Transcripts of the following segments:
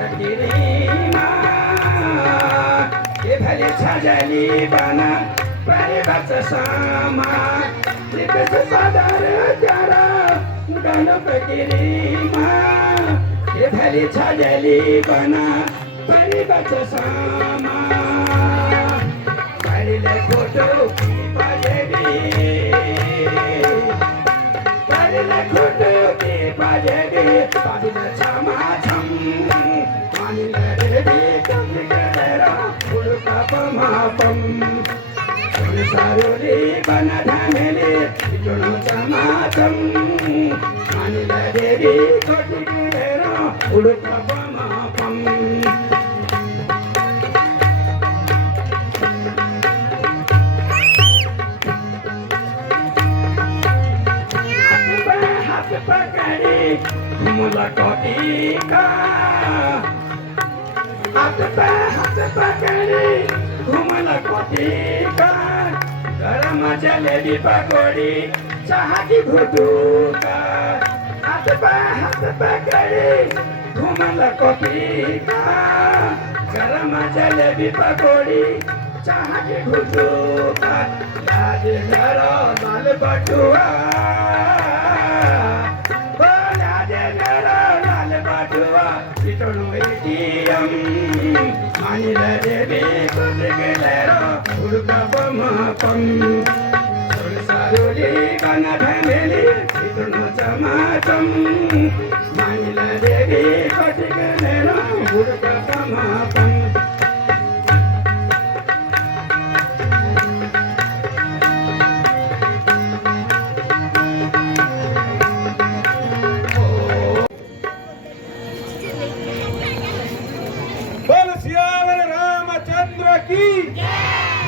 फकीरीमा के भली छजली बना परिवार सामा लिपस पदार जरा गण फकीरीमा के भली छजली बना परिवार सामा पढ़ले फोटो की बजेगी पढ़ले फोटो की बजेगी पढ़ले छमा छम मानिले रे कभी करेरा उड़का पमापम सारोली बना ढामेले जोनो छमा छम मानिले रे कभी करेरा उड़का पमापम मुलाकाती का हाथ पकड़ी मुलाकाती का गरम जलेबी पकौड़ी चाह की घुटू का हाथ पकड़ी मुलाकाती का गरम जलेबी पकौड़ी चाह की घुटू का लाज जरा दाल बटुआ ATM Manila Devi Kotikelero Urka Pamapam Saruli Kana Family Ituno Chamatam Manila Devi Kotikelero Urka Pamapam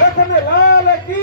Lakhan लाल की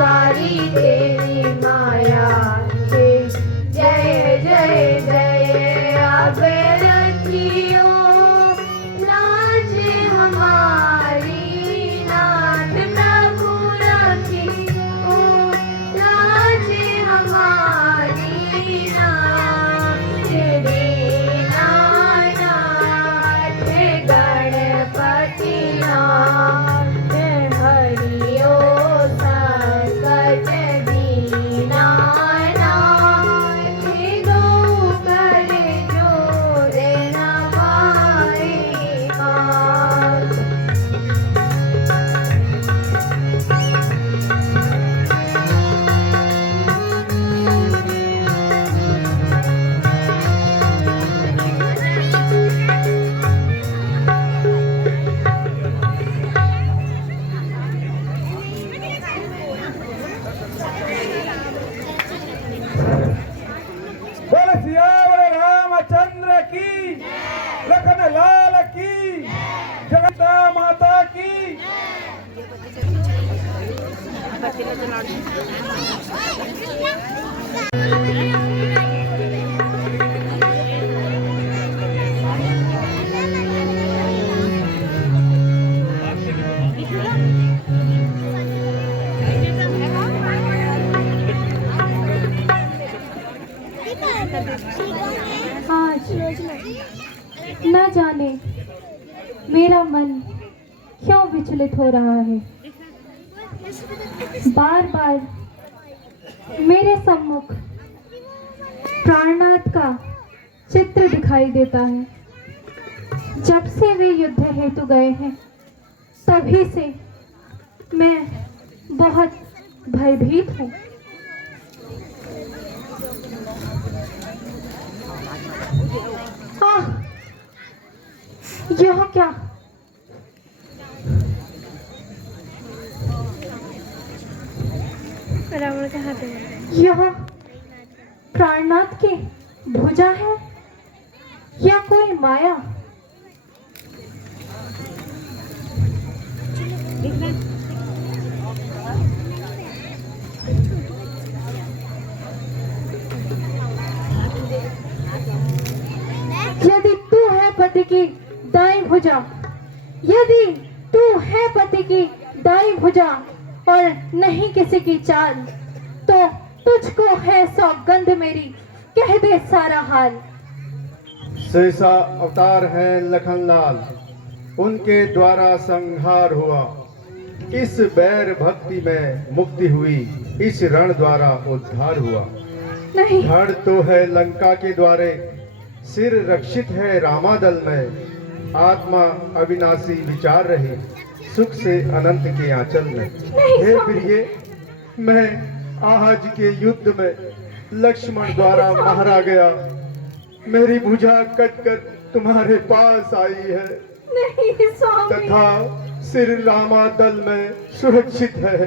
सारी तेरी माया आज न जाने मेरा मन क्यों विचलित हो रहा है। बार बार मेरे सम्मुख प्राणनाथ का चित्र दिखाई देता है। जब से वे युद्ध हेतु गए हैं तभी से मैं बहुत भयभीत हूँ। यह क्या? रावण का हाथ है। यह प्राणनाथ की भुजा है या कोई माया? यदि तू है पति की दाई भुजा, यदि तू है पति की दाई भुजा और नहीं किसी की चाल, तो तुझको है सौगंध मेरी, कह दे सारा हाल। शेषा अवतार है लखनलाल, उनके द्वारा संहार हुआ। इस बैर भक्ति में मुक्ति हुई, इस रण द्वारा उद्धार हुआ। नहीं, धड़ तो है लंका के द्वारे, सिर रक्षित है रामादल में। आत्मा अविनाशी विचार रही, सुख से अनंत के आंचल में। हे प्रिय, मैं आज के युद्ध में लक्ष्मण द्वारा मारा गया। मेरी भुजा कटकर तुम्हारे पास आई है, नहीं स्वामी, तथा सिर रामादल में सुरक्षित है।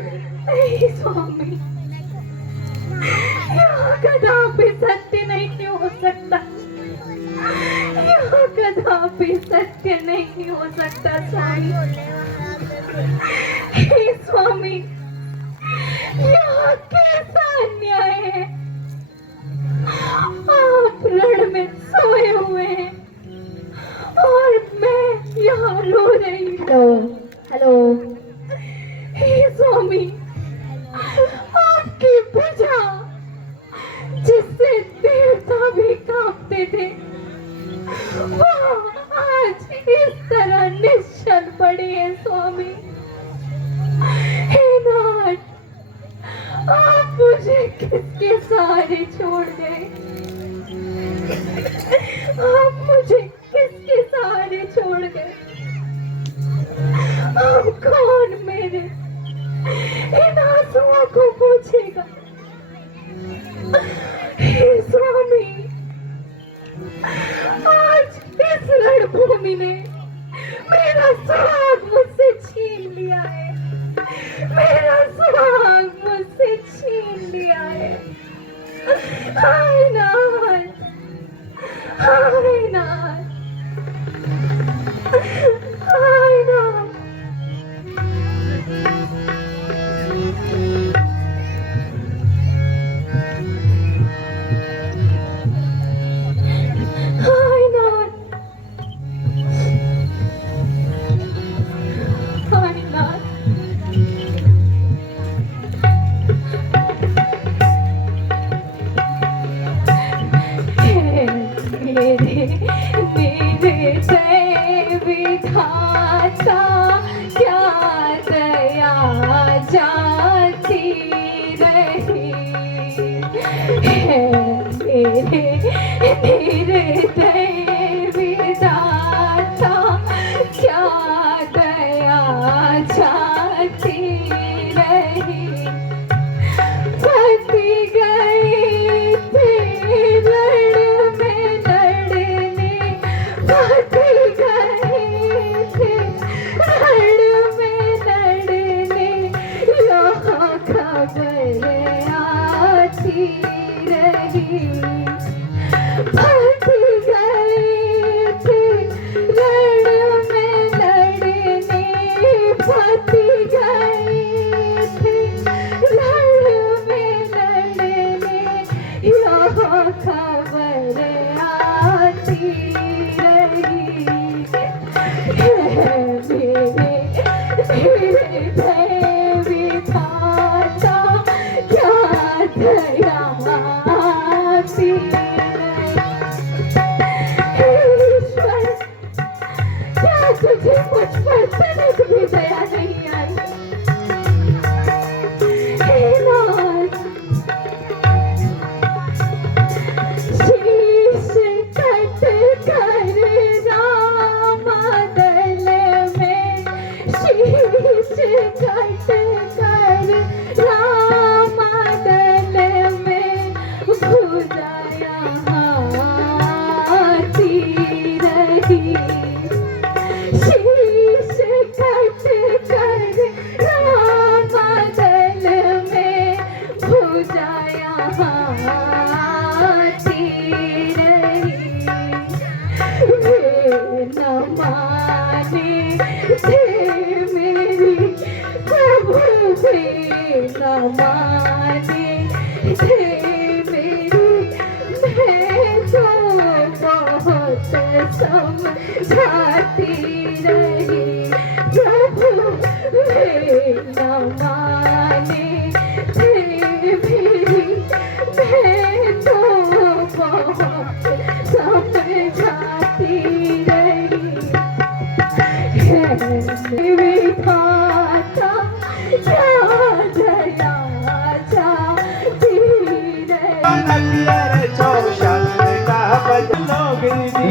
नहीं स्वामी, यह कदापि सत्य नहीं हो सकता। यह कदापि सत्य नहीं हो सकता स्वामी। हे स्वामी, यह कैसा अन्याय है। आप रण में सोए हुए हैं और मैं यहाँ रो रही हूँ। हेलो, हे स्वामी, आपकी भुजा जिससे देवता भी कांपते थे, वो आज इस तरह निश्चल पड़ी है स्वामी। हे नाथ, आप मुझे किसके सहारे छोड़ गए? आप मुझे किसके सहारे छोड़ गए? अब कौन मेरे इन आंसुओं को पूछेगा? हे स्वामी, आज इस रणभूमि ने मेरा सुहाग मुझसे छीन लिया है। मेरा सुहाग मुझसे छीन लिया है। हाय नाथ, हाय नाथ, हाय नाथ। हाय नाथ, हाय नाथ। मेरे से विधाता क्या दया जाती रही है। मेरे से विधाता क्या दया जाती रही। पति गई थी रण में लड़ने, पति गई थी रण में लड़ने, यहाँ खबर आती रही। पति गई खबर आती रही है मेरे धीरे धीरे विधाता क्या दया आती ईश्वर क्या तुझे मुझ पर तनिक भी दया नहीं आई हे नाथ शीश कट कर राम दल में शीश कट कर राम दल में भुजाया आती रही शीश कट कर राम दल में भुजाया आती रही वे न माने थे मेरी प्रभु वे न माने थे मेरी मैं तो बहुत समझाती रही प्रभु वे न माने थे मेरी मैं तो बहुत समझाती रही है विधाता क्या दया चाहती रही नकियर चौशल का बजलोगिनी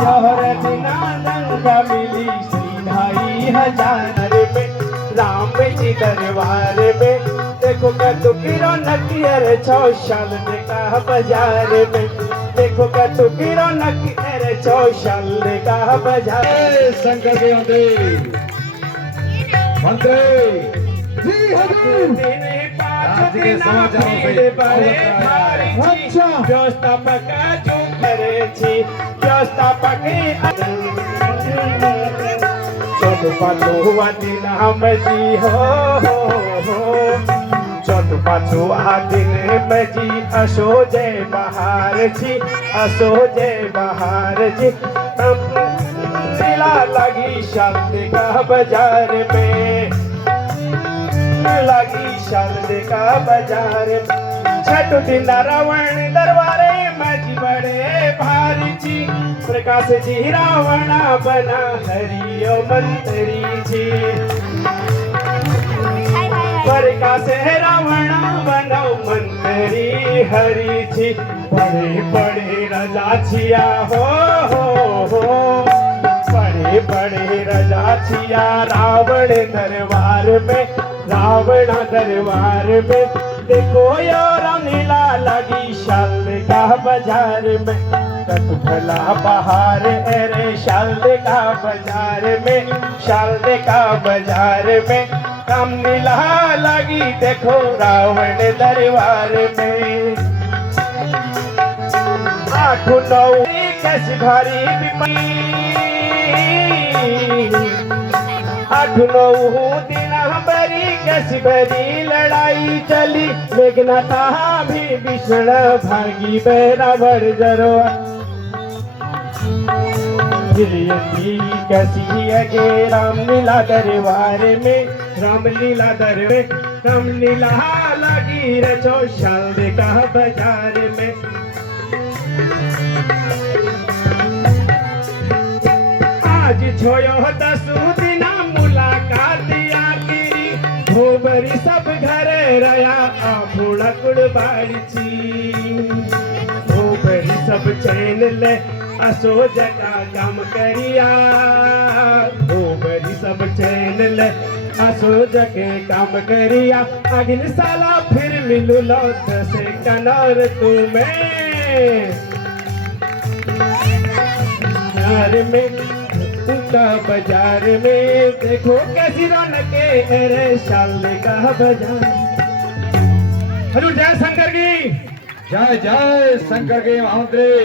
जौहर बिना गंगा मिली सीधाई हजार में राम जी दरबार में देखो कतु किरो नकियर चौशल का बाजार में देखो कतु किरो नकियर चौशल का बाजार शंकर के मंत्री जी हजूर आज के समाचारों से अच्छा व्यवस्थापक जो करे छी व्यवस्थापक चौथ पाछुआ दिन हम जी हो चौथ पाछुआ दिन में जी असो जय बहार छी असो जय बहार जी मेला लगी शब्द का बाजार में लगी शब्द का बाजार छठ दिन रावण दरबारे मजी बड़े भारी जी प्रकाश जी रावणा बना हरियो मंत्री जी प्रकाश रावणा बनो मंत्री हरि जी बड़े बड़े राजा छिया हो बड़े बड़े राजा छिया रावण दरबार में रावण दरबार में देखो यार नीला लगी शाल का बाजार में कटफला बहार अरे शाल का बाजार में शाल का बाजार में काम नीला लगी देखो रावण दरबार में आठ नौ कैसी भारी आठ नौ दिन बरी कैसी बरी लड़ाई चली मेघनाथा भी भीषण भागी बेरा भर जरो कैसी अगे रामलीला दरबार में रामलीला दरबार रामलीला लगी रचो शाल का बाजार में आज छोयो 10 दिन मुलाकात आखिरी भोबरी सब घरे रया आभूड़ा कुड़बाड़ी छी भोबरी सब चैन ले असो जगा काम करिया भोबरी सब चैन ले असो जगे काम करिया अगले साला फिर मिलू लौट से कनौर तुम्हें में का बाजार में देखो कैसी रौनके अरे शाल का बाजार। हजूर जय शंकर की जय शंकर के मंत्री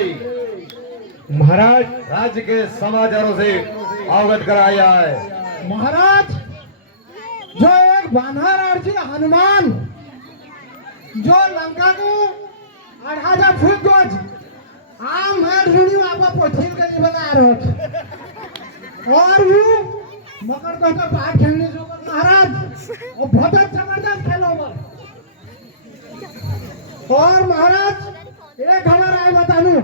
महाराज राज्य के समाचारों से अवगत कराया है। महाराज जो एक बानर अर्जुन हनुमान जो लंका को अढ़ाजा फूट गोज आम हर ऋणी आपा पोथील के नहीं बना रहो और वो मकर तो का पाठ खेलने जो कर महाराज और बहुत जबरदस्त खेलो और महाराज एक हमारा आए बतानू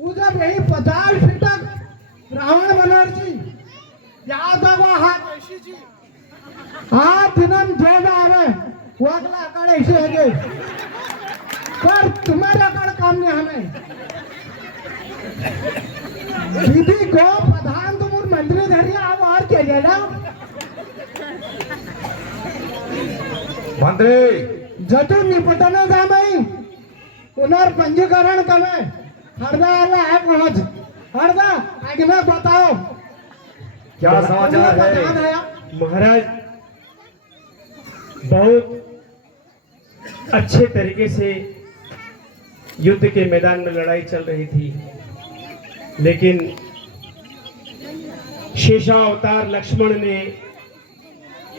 वो जब यही 50 फीट तक रावण बनर्जी याद आवा हाथ ऐसी जी आप दिनम जेब आवे वो अगला अकड़ ऐसे है गए पर तुम्हारा अकड़ काम नहीं हमें दीदी को प्रधान तुम और मंत्री धरिया आप और के लिए ना मंत्री जतु निपटने जा मई पुनर्पंजीकरण करे हरदा आला है पहुंच हरदा आगे में बताओ क्या समाचार है? महाराज बहुत अच्छे तरीके से युद्ध के मैदान में लड़ाई चल रही थी, लेकिन शेषावतार लक्ष्मण ने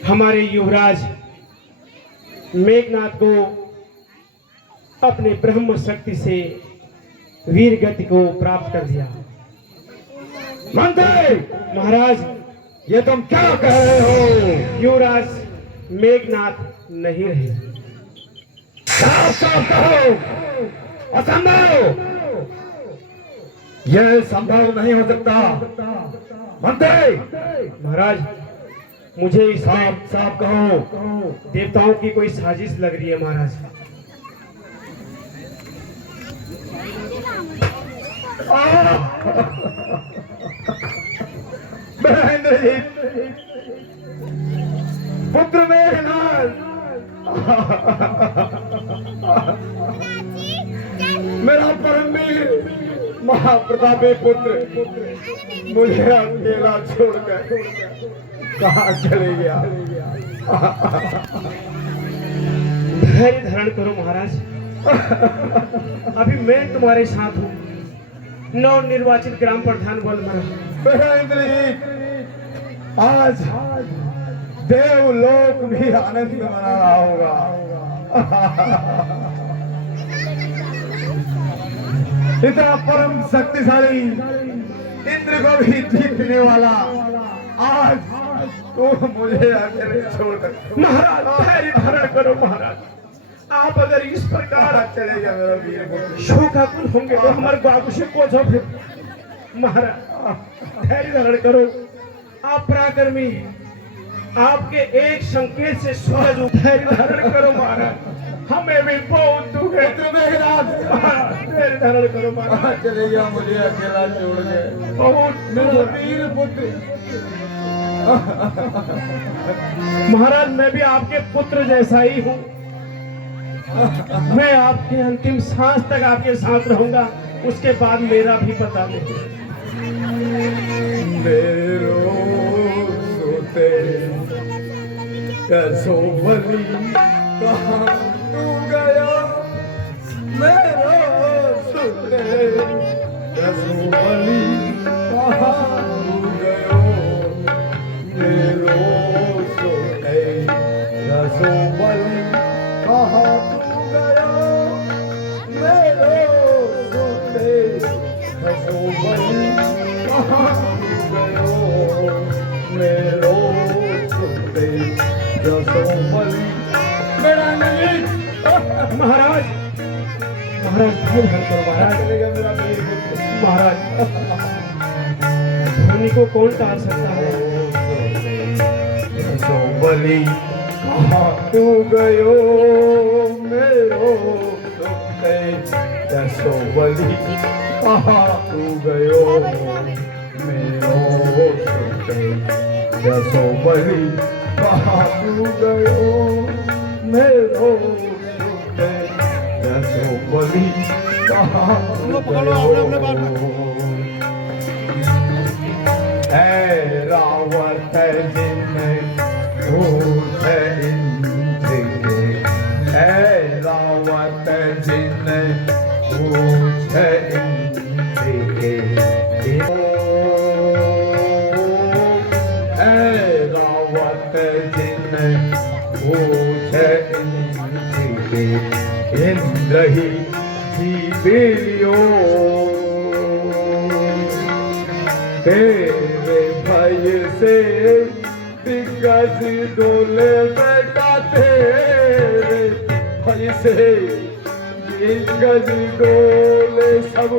हमारे युवराज मेघनाथ को अपने ब्रह्म शक्ति से वीर गति को प्राप्त कर दिया। मंत्री महाराज, ये तुम क्या कह रहे हो? युवराज मेघनाथ नहीं रहे। साफ साफ कहो, असंभव, यह संभव नहीं हो सकता। मंत्री महाराज, मुझे इस साफ साफ कहो। देवताओं की कोई साजिश लग रही है महाराज। पुत्र मेघनाथ, मेरा परमवीर महाप्रतापी पुत्र मुझे अकेला छोड़कर कहाँ चले गया? धैर्य धारण करो महाराज, अभी मैं तुम्हारे साथ हूँ। नव निर्वाचित ग्राम प्रधान बल मरा। मेरा इंद्रजीत, आज देवलोक भी आनंद मना रहा होगा। इतना परम शक्तिशाली इंद्र को भी जीतने वाला आज तो मुझे अकेले छोड़कर। महाराज धैर्य धारण करो महाराज, आप अगर इस प्रकार चले गया मेरा वीर पुत्र। शोकाकुल होंगे तो हमारे बाबू से पूछो फिर। महाराज धैर्य धारण करो, आप पराक्रमी, आपके एक संकेत से सूरज उग। धैर्य धारण करो महाराज, हमें भी बहुत दुख है। धैर्य धारण करो महाराज। चले गया मुझे अकेला छोड़ के बहुत मेरा वीर पुत्र। महाराज, मैं भी आपके पुत्र जैसा ही हूँ। मैं आपके अंतिम सांस तक आपके साथ रहूंगा, उसके बाद मेरा भी पता नहीं। मेरो सोते कैसो बली कहाँ तू गया? मेरो सोते कैसो बली कहाँ तू गयो? मेरो सोते कैसो बली कहाँ तू गयो? मेरो सोते कैसो बली कहाँ तू गयो? मेरो सोते कैसो बली। मेरा नहीं महाराज, महाराज धैर्य धारण करो महाराज। चलेगा मेरा वीर पुत्र। महाराज, ध्वनि को कौन टाल सकता है? कैसो बली कहाँ तू गयो? मेरो सोते कैसो बली कहाँ तू गयो? मेरो सोते कैसो बली कहाँ तू गयो? मेरो सोते कैसो बली कहाँ तू गयो? है रावत जिन्हें भूत इंद्र के, है रावत जिन्हें भूत इंद्र के। है रावत जिन्हें भूत इंद्र के। इंद्र ही जीते लियो तेरे भाई से दिग्गज डोले बेटा तेरे भाई से दिग्गज डोले सब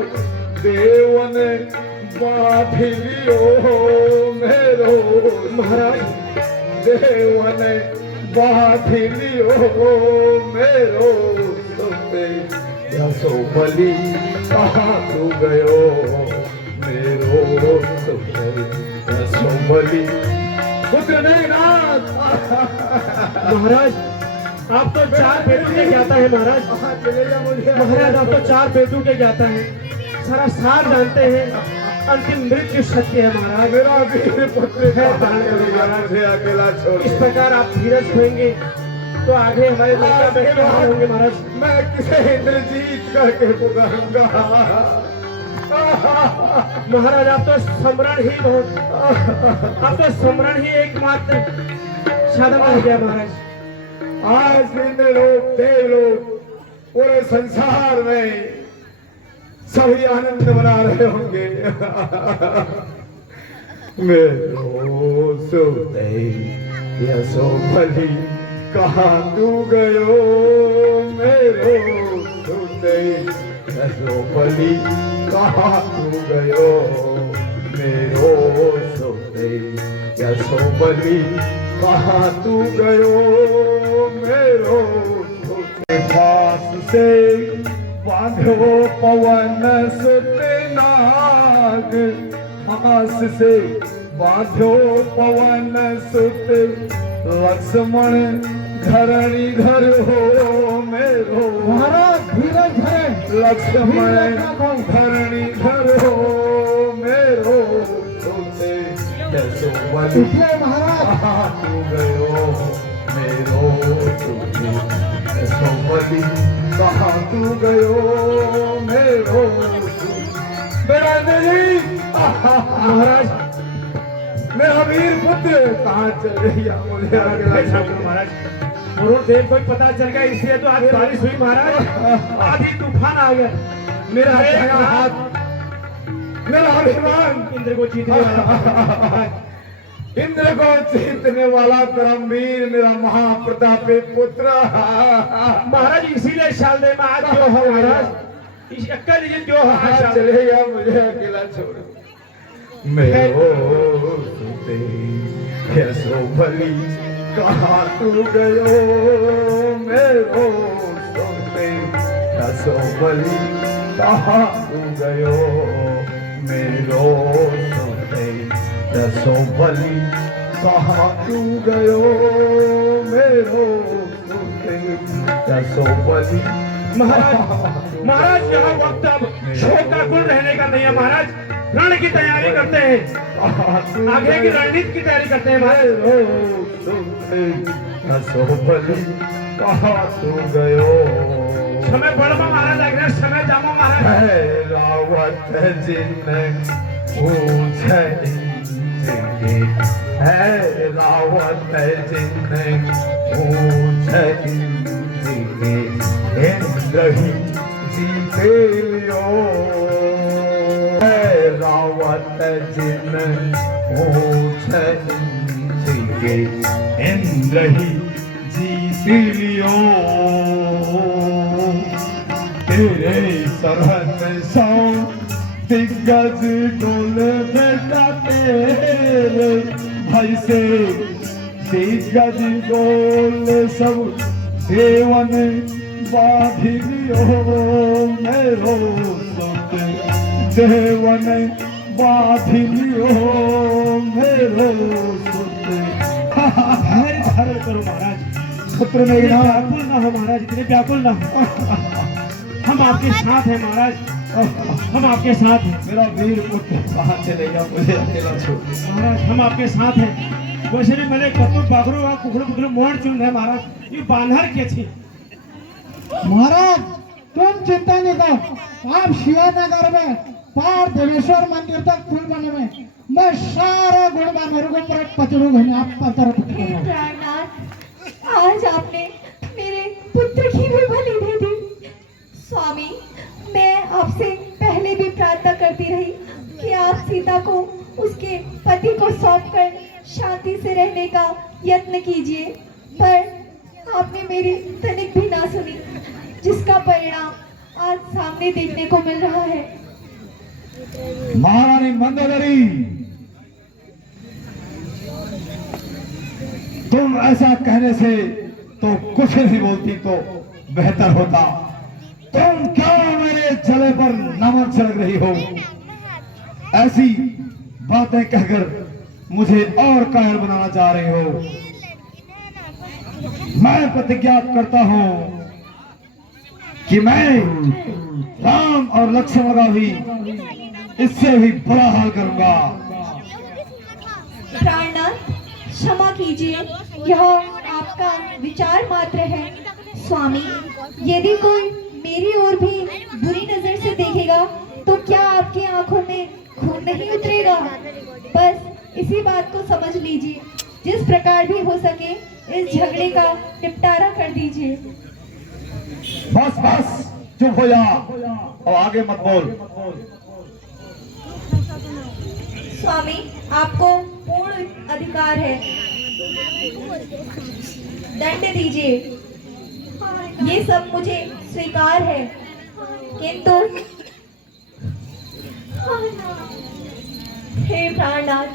देवन बाधिलियो मेरो महाराज देवन बाधिलियो मेरो सुते यसो बलि कहाँ तू गयो मेरो सुते यसो बलि पुत्र नहीं नाथ महाराज आप तो 4 बेटों के ज्ञाता है महाराज। चलेगा मुझे महाराज आप तो 4 बेटों के ज्ञाता है, सारा सार जानते हैं। अंतिम मृत्यु सत्य है महाराज। मेरा वीर पुत्र है महाराज से अकेला छोड़ इस प्रकार आप धीरज खोएंगे तो आगे हमारे लड़का बेटे होंगे महाराज। मैं किसे इंद्रजीत करके पुकारूंगा महाराज आप तो स्मरण ही बहुत, आप तो स्मरण ही एकमात्र साधन हो गया महाराज। आज इंद्र लोग देवलोग पूरे संसार में सभी आनंद मना रहे होंगे। मेरो सुते यसो बलि कहाँ तू गयो मेरो सुते यसो बलि कहाँ तू गयो मेरो सुते यसो बलि कहाँ तू गयो मेरो सुते पास से बांधो पवन सुत नाग फांस से बांधो पवन सुत लक्ष्मण धरणी धर हो मेरो महाराज धीरज धरे लक्ष्मण धरणी धर हो मेरो सुते यसो बलि महाराज तू गयो मेरो सुते यसो बलि कहाँ तू गयो मेरो मेरा नहीं महाराज मेरा वीर पुत्र कहाँ चल रही है मुझे महाराज वरुण देव को पता चल गया, इसलिए तो आज बारिश हुई महाराज। आधी तूफान आ गया। मेरा दायां हाथ मेरा अभिमान इंद्र को जीतने वाला इंद्र को जीतने वाला परमवीर मेरा महाप्रतापी पुत्र महाराज, इसीलिए शालदे में आज जो हो महाराज, इस अक्का लीजिए जो हो आज शालदे। चलेगा मुझे अकेला छोड़ मेरो सुते यसो बलि कहाँ तू गयो मेरो सुते यसो बलि कहाँ तू गयो मेरो सुते यसो बलि कहाँ तू गयो मेरो सुते यसो बलि महाराज यहाँ वक्त अब शोकाकुल रहने का नहीं है महाराज, रण की तैयारी करते हैं, आगे की रणनीति की तैयारी करते हैं महाराज। कहाँ तू गयो समय बढ़वा महाराज, अगले समय जामो महाराज। रावत जिन पूछे जिनके है रावत जिन पूछे जिनके इंद्र ही जीते लियो रावत जिन पूछे जिनके इंद्र ही जीते लियो तेरे सरहद सौ दिग्गज डोल बेटा तेरे भाई से दिग्गज डोल सब देवन बाधिलियो मेरो सुते देवन बाधिलियो मेरो सुते। धैर्य धारण करो महाराज, पुत्र मेघनाथ व्याकुल ना हो महाराज, इतने व्याकुल ना हो। हम आपके साथ हैं महाराज, हम आपके साथ हैं। मेरा वीर पुत्र कहाँ चलेगा मुझे अकेला छोड़ महाराज हम आपके साथ हैं। वैसे भी मैंने कपू बागरू और कुकड़ू कुकड़ू मोड़ चुन है महाराज, ये बानर के थी। महाराज तुम चिंता नहीं करो, आप शिवानगर में पार देवेश्वर मंदिर तक पुल बने में मैं सारा गुण मेरे को पर पचड़ूंगा। आप पर तरफ हे प्राणनाथ, आज आपने मेरे पुत्र की भी बलि दे दी। स्वामी आपसे पहले भी प्रार्थना करती रही कि आप सीता को उसके पति को सौंपकर शांति से रहने का यत्न कीजिए, पर आपने मेरी तनिक भी ना सुनी, जिसका परिणाम आज सामने देखने को मिल रहा है। महारानी मंदोदरी, तुम ऐसा कहने से तो कुछ नहीं बोलती तो बेहतर होता। तुम क्या मेरे जले पर नमक छिड़क रही हो? ऐसी बातें कहकर मुझे और कायर बनाना चाह रही हो। मैं प्रतिज्ञा करता हूं कि मैं राम और लक्ष्मण का भी इससे भी बुरा हाल करूंगा। प्राणनाथ, क्षमा कीजिए, यह आपका विचार मात्र है। स्वामी, यदि कोई मेरी ओर भी बुरी नजर से देखेगा तो क्या आपकी आंखों में खून नहीं उतरेगा? बस इसी बात को समझ लीजिए। जिस प्रकार भी हो सके इस झगड़े का निपटारा कर दीजिए। बस बस, चुप हो जा और आगे मत बोल। स्वामी, आपको पूर्ण अधिकार है, दंड दीजिए। ये सब मुझे स्वीकार है, किंतु हे प्राणनाथ,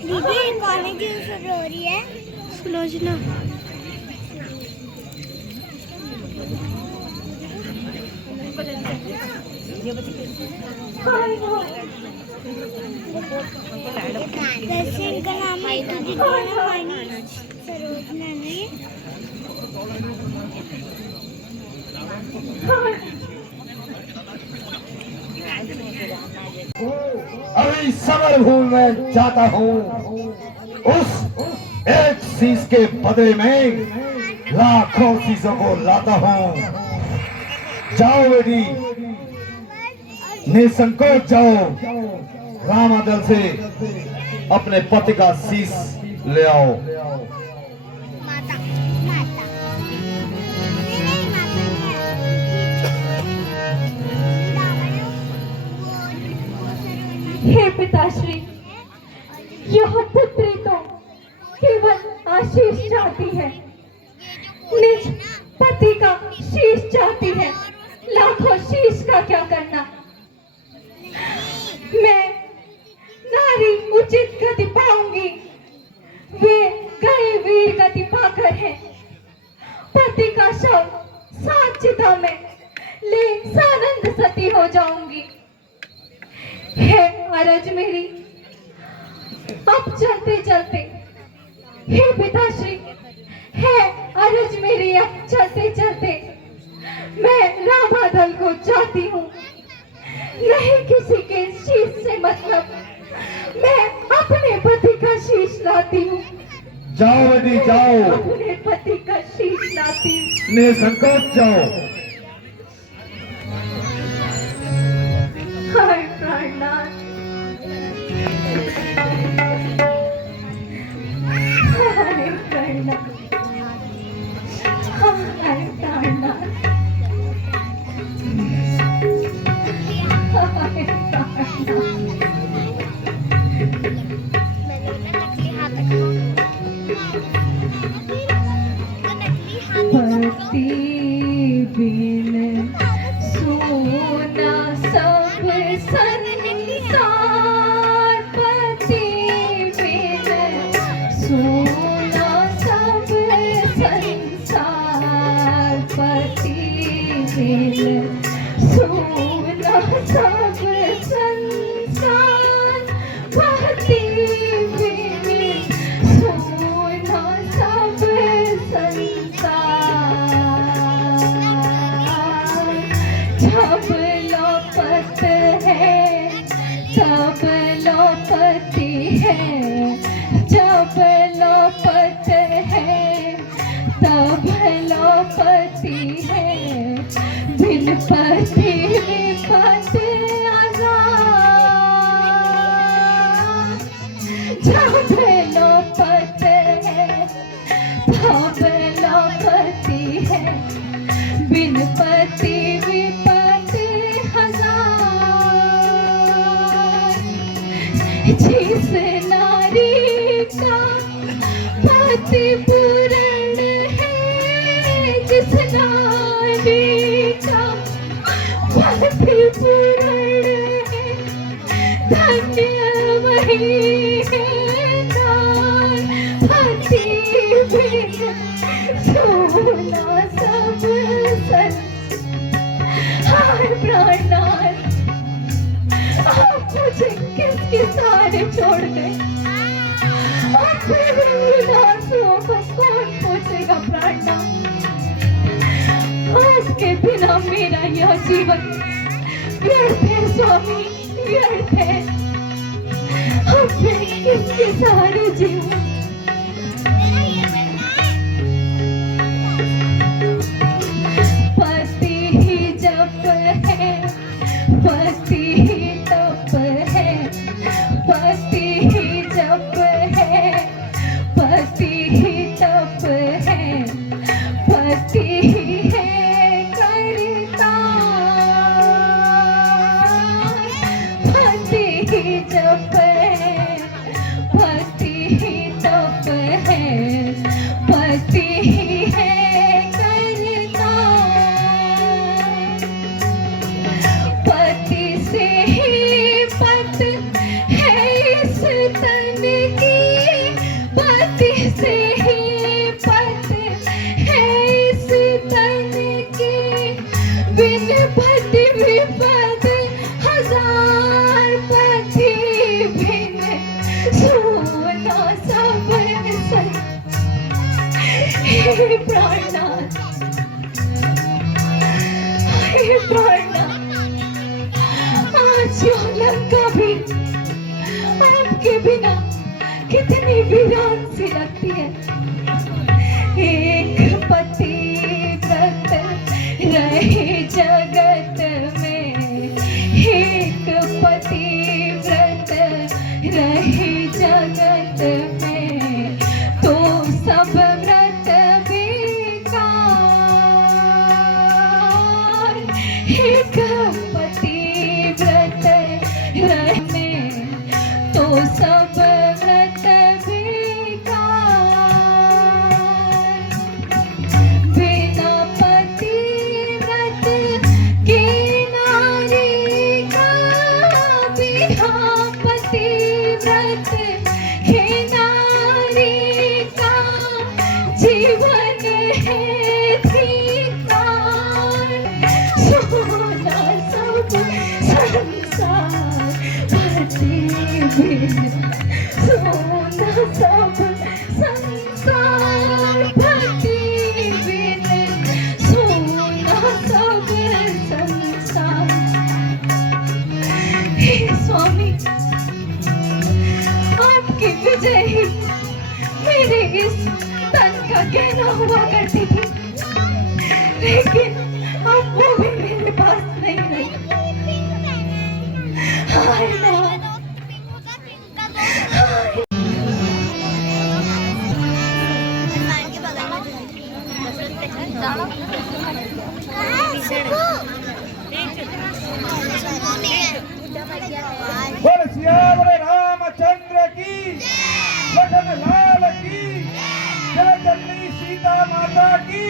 दीदी कौन है जो रो रही है? सुलोचना। वैसे इनका नाम है तो दीदी है सरोजना नहीं। अभी समरभूमि में जाता हूँ, उस एक शीश के बदले में लाखों शीशों को लाता हूँ। जाओ बेटी, निसंकोच जाओ, रामादल से अपने पति का शीश ले आओ। माता माता नहीं हे पिताश्री, यह पुत्री तो केवल आशीष चाहती है, निज पति का शीश चाहती है। लाखों शीश का क्या करना? मैं नारी उचित गति पाऊंगी, वे गए वीर गति पाकर है। पति का शव सात चिता में ले सानंद सती हो जाऊंगी। है अरज मेरी, अब चलते चलते, हे पिताश्री, है अरज मेरी, अब चलते चलते मैं रामादल को चाहती हूँ। नहीं किसी के शीश से मतलब, मैं अपने पति का शीश लाती हूँ। जाओ बेटी जाओ, अपने पति का शीश लाती हूँ। निसंकोच जाओ। हाय प्राणनाथ, हाय प्राणनाथ, हाय प्राणनाथ, हाय प्राणनाथ। पति बिन सोना सब संसार, पति बिन सोना सब संसार, पति बिन सोना सब संसार, पति बिन सोना सब संसार। जब लोपत है तब लोपति है, जब लोपत है तब लोपति है। बिन पति विपत आजा, जब जिस नारी का पति पूर्ण है, जिस नारी का पति पूर्ण है, धन्य वही है नार, पति बिन सोना सब सन। हाय प्राणनाथ, आप मुझे किसके सहारे छोड़ गए? अपने विलासों को कौन पूछेगा प्राणनाथ? आपके बिना मेरा यह जीवन व्यर्थ है स्वामी, व्यर्थ है। अब मैं किसके सहारे जीऊं? पति ही जप है, पति ही तप है, पति ही जप है, पति ही तप है, पति ही है करता, पति ही जप है, पति ही तप है, पति ही है करता, पति से ही पत है इस तन की, पति से ही पत है इस तन की, बिन पति विपद हजार, पति बिन सोना सब सन। हे प्राणनाथ, हे प्राणनाथ, आज यह लंका भी आपके बिना कितनी वीरान सी लगती है। एक पति व्रत रहे जगत में, एक पति व्रत रहे जगत में, तो सब व्रत बेकार। एक पति व्रत रहे तो सब व्रत बेकार। बिना पति व्रत के नारी का, बिना पति व्रत के नारी का जीवन है धिक्कार। सोना सब संसार, पति बिन सोना सब संसार, पति बिन सोना सब संसार। हे स्वामी, आपकी विजय ही मेरे इस तन का कहना हुआ करती थी, लेकिन अब वो भी मेरे पास नहीं रही। हाय नाथ, बोल सियावर रामचंद्र की, लखन लाल की जय, जननी सीता माता की।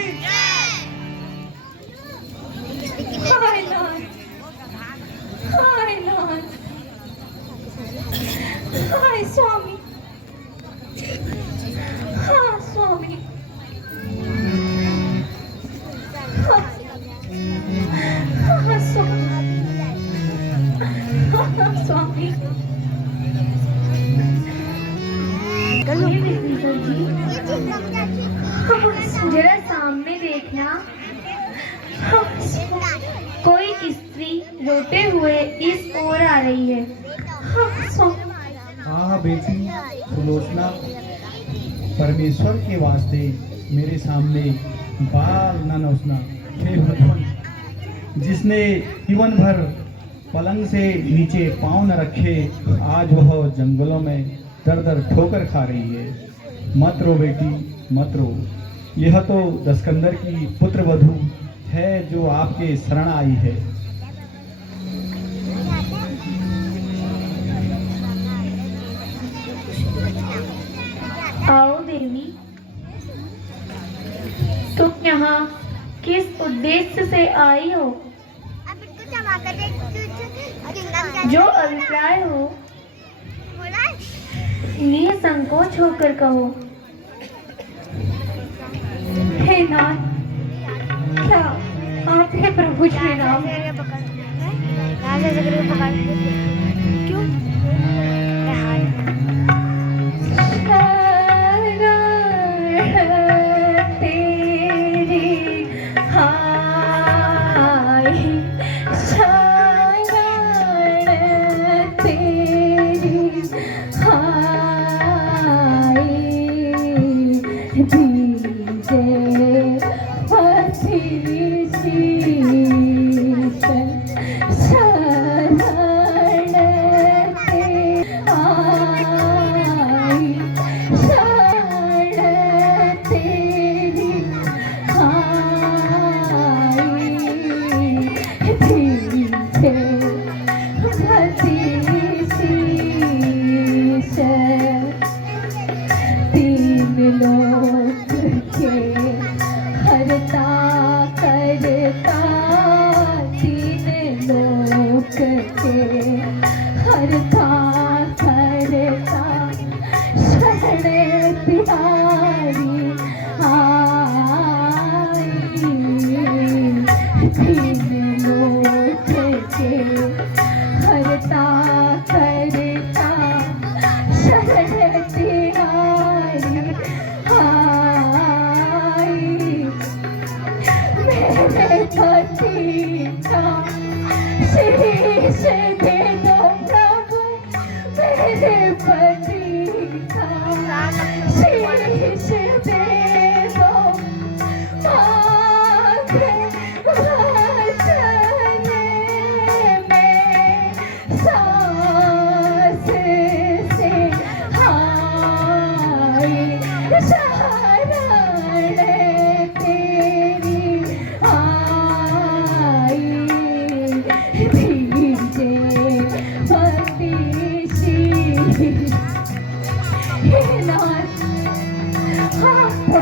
हाय नाथ, हाय नाथ, हाय स्वामी, हाँ स्वामी, हाँ हाँ स्वामी, हाँ स्वामी। जरा सामने देखना, कोई स्त्री रोते हुए इस ओर आ रही है। हाँ स्वामी, हाँ बेटी सुलोचना, परमेश्वर के वास्ते मेरे सामने बाल न नोचना। हे भगवान, जिसने जीवन भर पलंग से नीचे पाँव न रखे, आज वह जंगलों में दर दर ठोकर खा रही है। मत रो बेटी, मत रो। यह तो दस्कंदर की पुत्र वधू है जो आपके शरण आई है। देवी, तुम यहाँ किस उद्देश्य से आई हो? अब इसको जमा कर दे जो अभिप्राय हो निसंकोच होकर कहो। हे नाथ, क्या आप है प्रभु श्री राम? क्यों?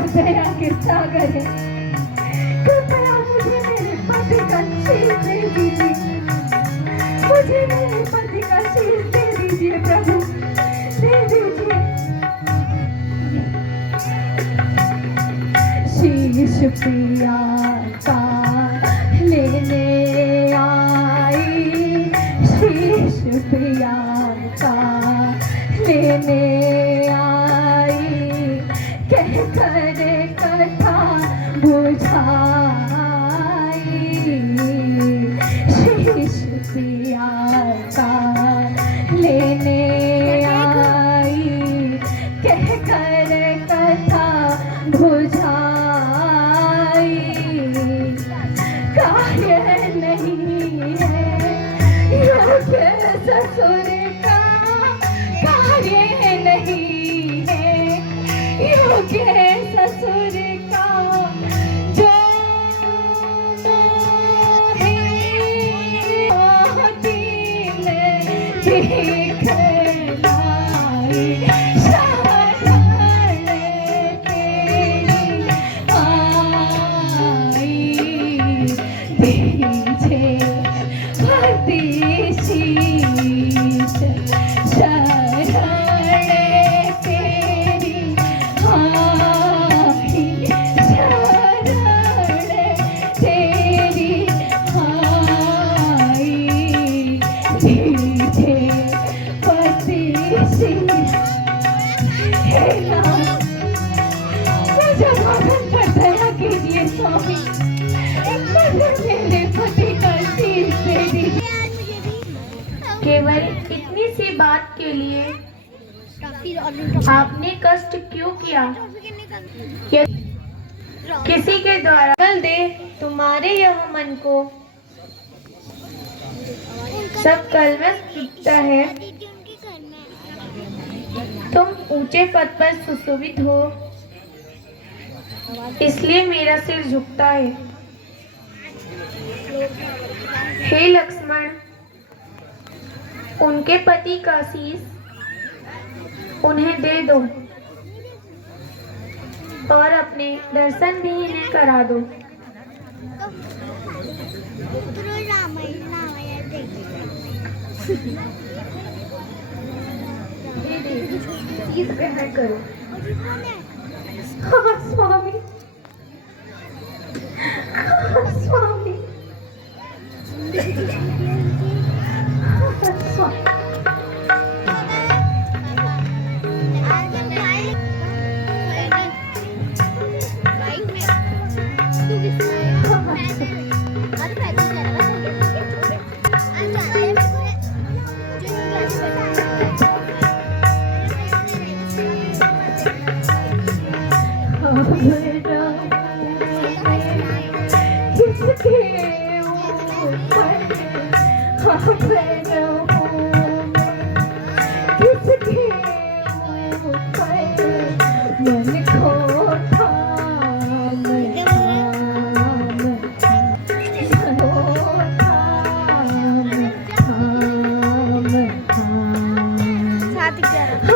दया के सागर है, कृपया मुझे मेरे पति का शीश दे दीजिए, मुझे मेरे पति का शीश दे दीजिए प्रभु, दे दीजिए। शीश प्रिया का लेने आई, शीश प्रिया का लेने करे कथा बुझाई, शीश पिया का लेने आई, कह कर कथा बुझाई। कार्य नहीं है योग्य ससुर का, कार्य नहीं है योग्य ससुर का, जो दीन दिखलाई, शरण तेरी आई, दीजे भक्ति शीश, शरण तेरी आई, शरण तेरी आई, दीजे पति शीश। हे राम, मुझे माधन पर दया कीजिए स्वामी, मुझे मेरे पति का शीश दे दीजिए। केवल इतनी सी बात के लिए आपने कष्ट क्यों किया? यदि किसी के द्वारा बल दे तुम्हारे यह मन को, सब कलमश दिखता है। तुम ऊंचे पद पर सुशोभित हो, इसलिए मेरा सिर झुकता है। हे लक्ष्मण, उनके पति का शीश उन्हें दे दो। और अपने दर्शन भी इन्हें करा दो। तो रोज रामायण देखिए। चीज ग्रहण करो। हाँ स्वामी, हाँ स्वामी, हाँ स्वामी। आज हम बाइक में तू किसमें अरे पैदल जा रहा है। आज जाना है मेरे को जो क्लास में किसके ऊपर किसके ऊपर मन को थाम साथ जा रहा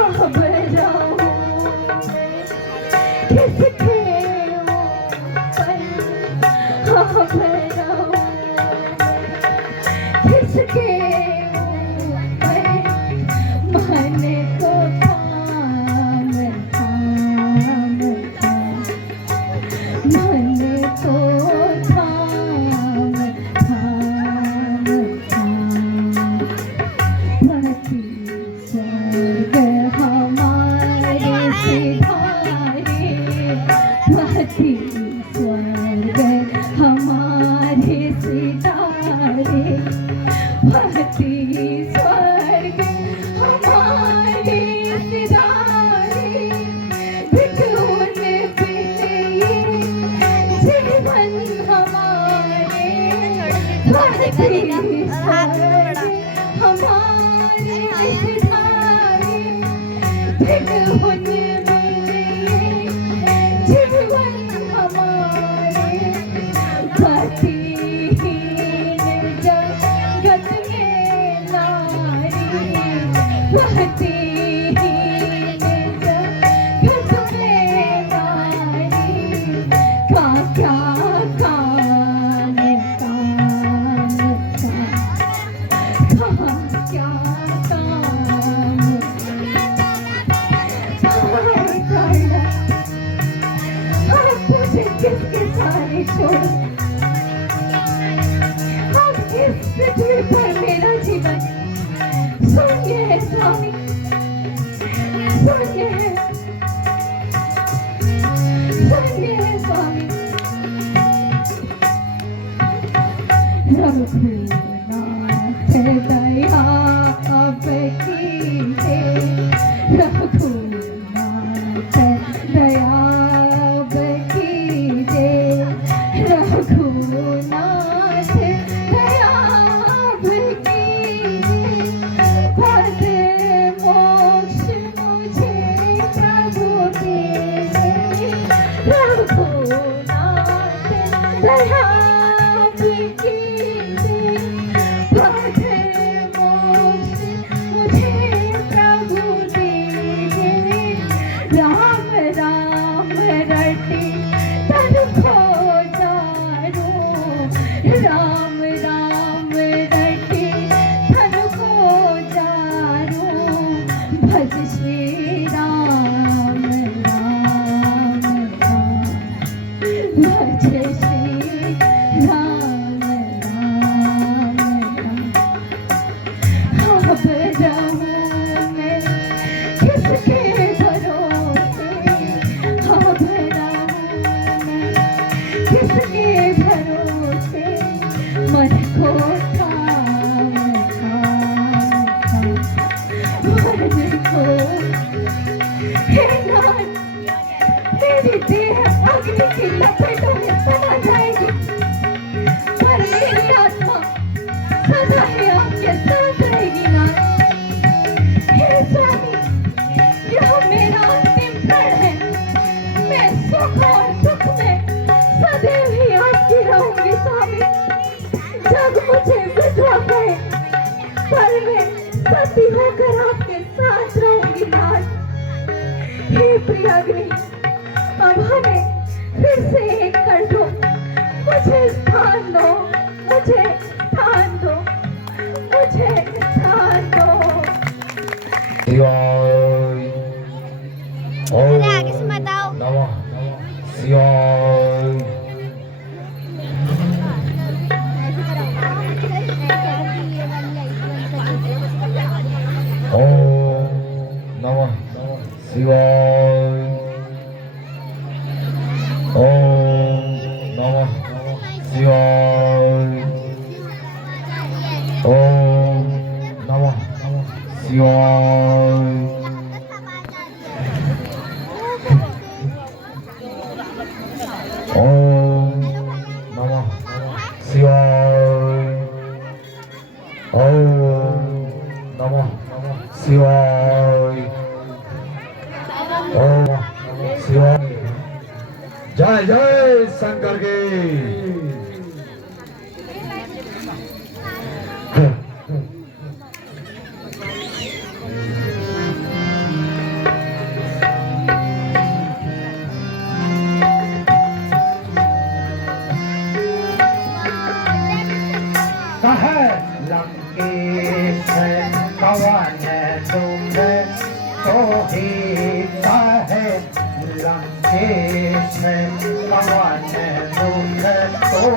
अब हमें फिर से एक कर दो, मुझे स्थान दो, मुझे स्थान दो, मुझे स्थान दो। शिवाय अरे आगे से मत आओ। नमः शिवाय ओम नमः शिवाय ओम नमः शिवाय ओम नमः शिवाय ओम नमः शिवाय ओम नमः शिवाय ओम नमः शिवाय। जय जय शंकर की। लंकेश पवन तुम तो ही है लंकेश पवन तुम तो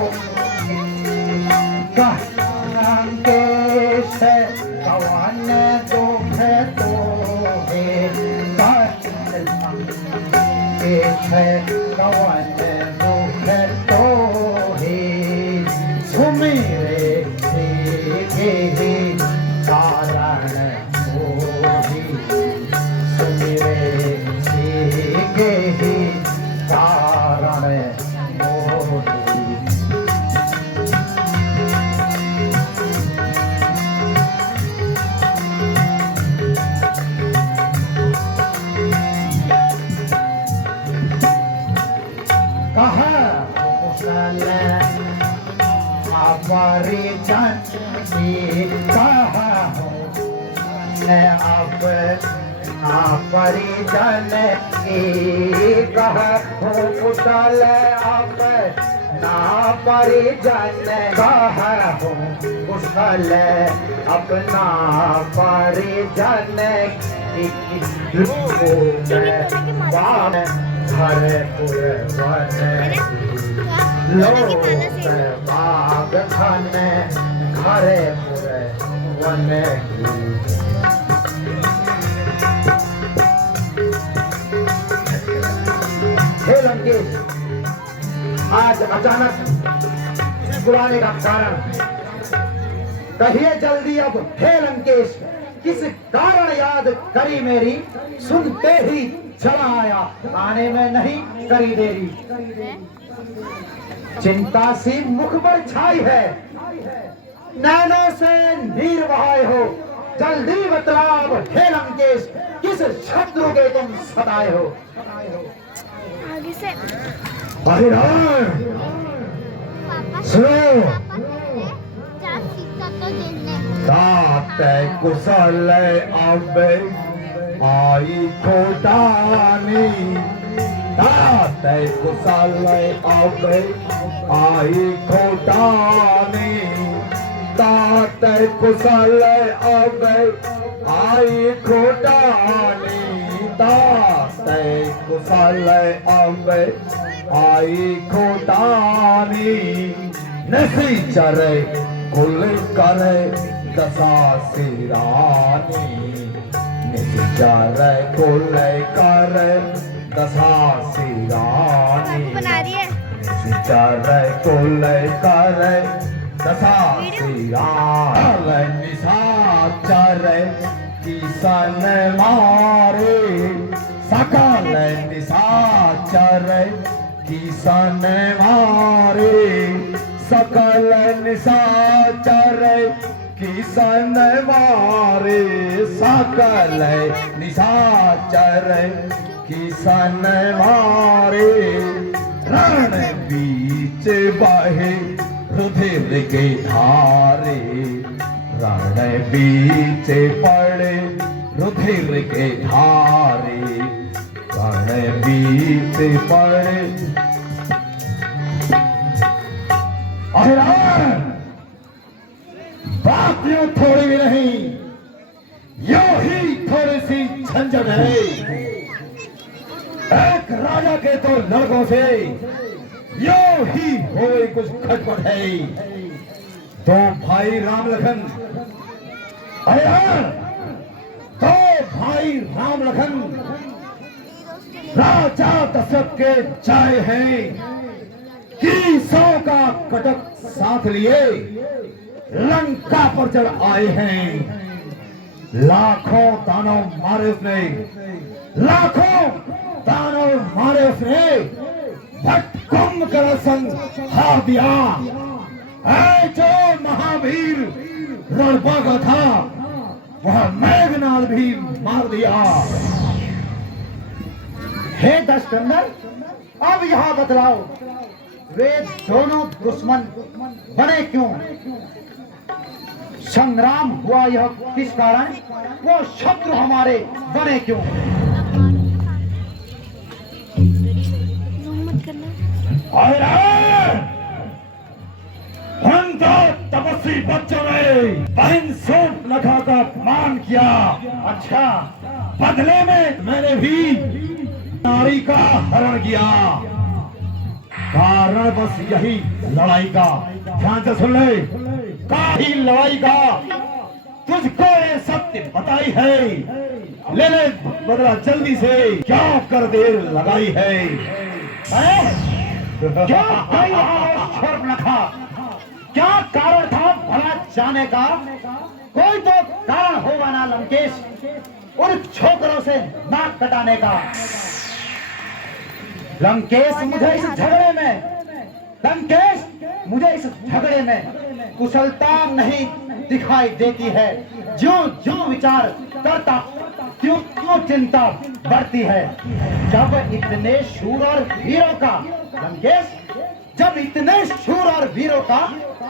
लंकेश पवन तुम तो लंकेश पवन तुम तो ही सुमेरे कारण मोहि सुमिरे सीगे ही कारण मोहि। कहा कुशल परिजन कहा अब परिजन की कहा कुशल अब ना परिजन कहा कुशल अपना परिजन की घर पुरवन लोक बाग धन घरे पुरे वन। हे लंकेश, आज अचानक बुलाने का कारण कहिए जल्दी अब। हे लंकेश, किस कारण याद करी मेरी, सुनते ही चला आया, आने में नहीं करी देरी। चिंता सी मुख पर छाई है, नैनों से नीर बहाए हो, जल्दी बतलाव हे लंकेश, किस शत्रु के तुम सताए हो। आगे से अहिराण सुनो, जा सीता तो देने ताते कुशल अब आई खोटानी, ताते कुशल अब आई खोटानी, ताते कुशल अब आई खोटानी, ताते कुशल अब आई खोटानी। निशिचर कुल करे दशा सिरानी, निशिचर कुल करे दशा सिरानी, बना रही है। निशिचर कुल करे दशा सिरानी। निशाचर किसन मारे, सकल निशाचर किसन मारे, सकल निशाचर किसन मारे, सकल निशाचर किसन मारे। रण बीच बहे रुधिर के धारे, रण बीच पड़े रुधिर के धारे, रण समय बीते पड़े। बात यूं थोड़ी भी नहीं, यूं ही थोड़ी सी झंझट है। एक राजा के तो लड़कों से यूं ही हो गई कुछ खटपट है। तो भाई राम लखन, तो भाई राम लखन राजा दशरथ के जाए हैं कि 100 का कटक साथ लिए लंका पर चढ़ आए हैं। लाखों दानव मारे उसने, लाखों दानव मारे उसने, भट कुंभकर्ण संग हार दिया। ऐ जो महावीर रणबागा था वह मेघनाद भी मार दिया। हे दशकंदर, अब यहाँ बतलाओ, वे दोनों दुश्मन बने क्यों? संग्राम हुआ यह किस कारण? वो शत्रु हमारे बने क्यों? हम तो तपस्वी बच्चों ने बहन शूर्पणखा का अपमान किया। अच्छा, बदले में मैंने भी नारी का हरण किया। कारण बस यही लड़ाई का, ध्यान से सुन ले, ही लड़ाई का तुझको ये सत्य बताई है। ले ले बदला जल्दी से, क्या कर देर लगाई है? क्या कोई वहाँ शूर्पणखा? क्या कारण था भला जाने का? कोई तो कारण होगा ना लंकेश, उन छोकरों से नाक कटाने का। लंकेश, मुझे इस झगड़े में, लंकेश, मुझे इस झगड़े में कुशलता नहीं दिखाई देती है। जो जो विचार करता क्यों क्यों चिंता बढ़ती है। जब इतने शूर और वीरों का, लंकेश, जब इतने शूर और वीरों का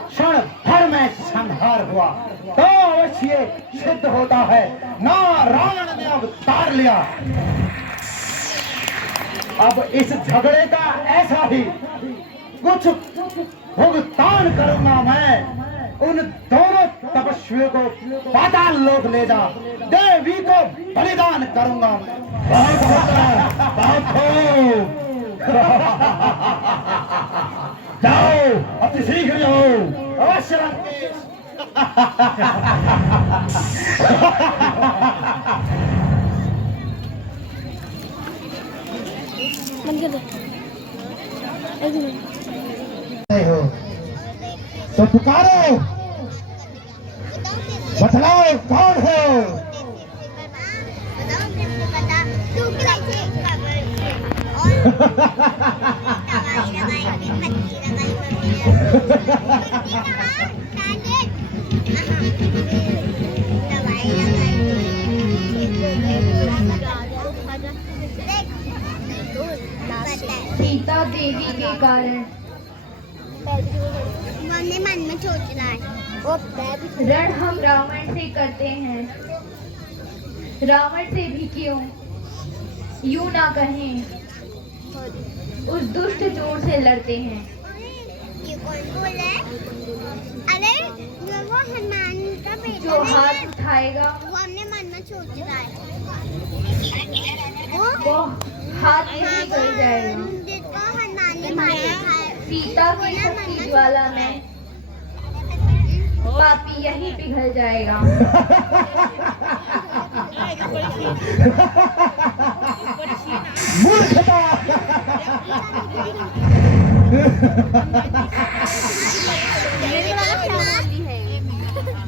क्षण भर में संहार हुआ तो अवश्य सिद्ध होता है नारायण ने अवतार लिया। अब इस झगड़े का ऐसा ही कुछ भुगतान करूंगा मैं। उन दोनों तपस्वियों को पाताल लोक ले जा, देवी को बलिदान करूंगा मैं। जाओ, अब शीघ्र जाओ। अवश्य लंकेश। हो तो पुकारो, बतलाओ कौन हो? सीता देवी के कारण मन में सोच रहा है। रण हम रावण से करते हैं, रावण से भी क्यों, यूं ना कहें, उस दुष्ट चोर से लड़ते हैं। ये कौन बोल रहा है? अरे वो हनुमान का बेटा जो नहीं हाथ है? उठाएगा वो हमने मन में सोच रहा है। वो हाथ से निकल जाएगा। जिसको हनुमान ने मारा था। सीता की शक्ति ज्वाला में पापी यही पिघल जाएगा। मूर्खता।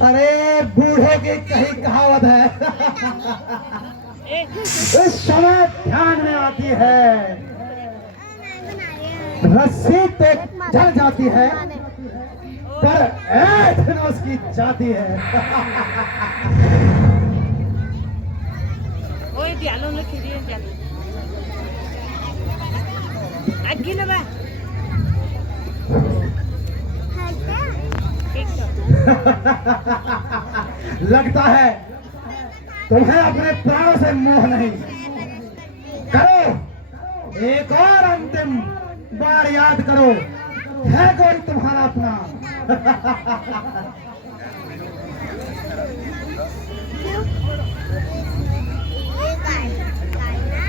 अरे बूढ़ों की कही कहावत है, इस समय ध्यान में आती है। रस्सी तो जल जाती है पर ऐठ न उसकी जाती है। Oy, dialog na kiri dialog. Agi na ba? लगता है तुम्हें अपने प्राणों से मोह नहीं। करो एक और अंतिम बार याद करो, है कौन तुम्हारा अपना?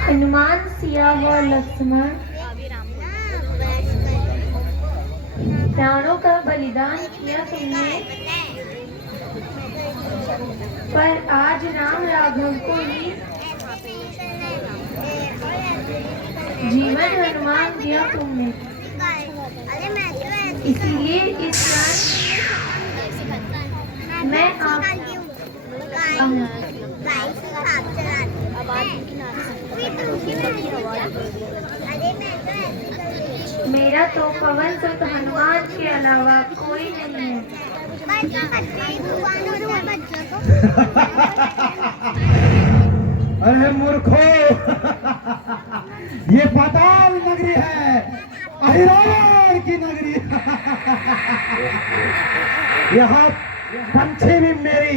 हनुमान, सिया व लक्ष्मण प्राणों का बलिदान किया तुमने, पर आज राम राघव को ही जीवन हनुमान दिया तुमने। इसीलिए इस बार मैं आप मेरा तो पवन सुत हनुमान के अलावा कोई नहीं है। अरे मूर्खो, ये पाताल नगरी है, अहिरावण की नगरी। यहाँ पंछी भी मेरी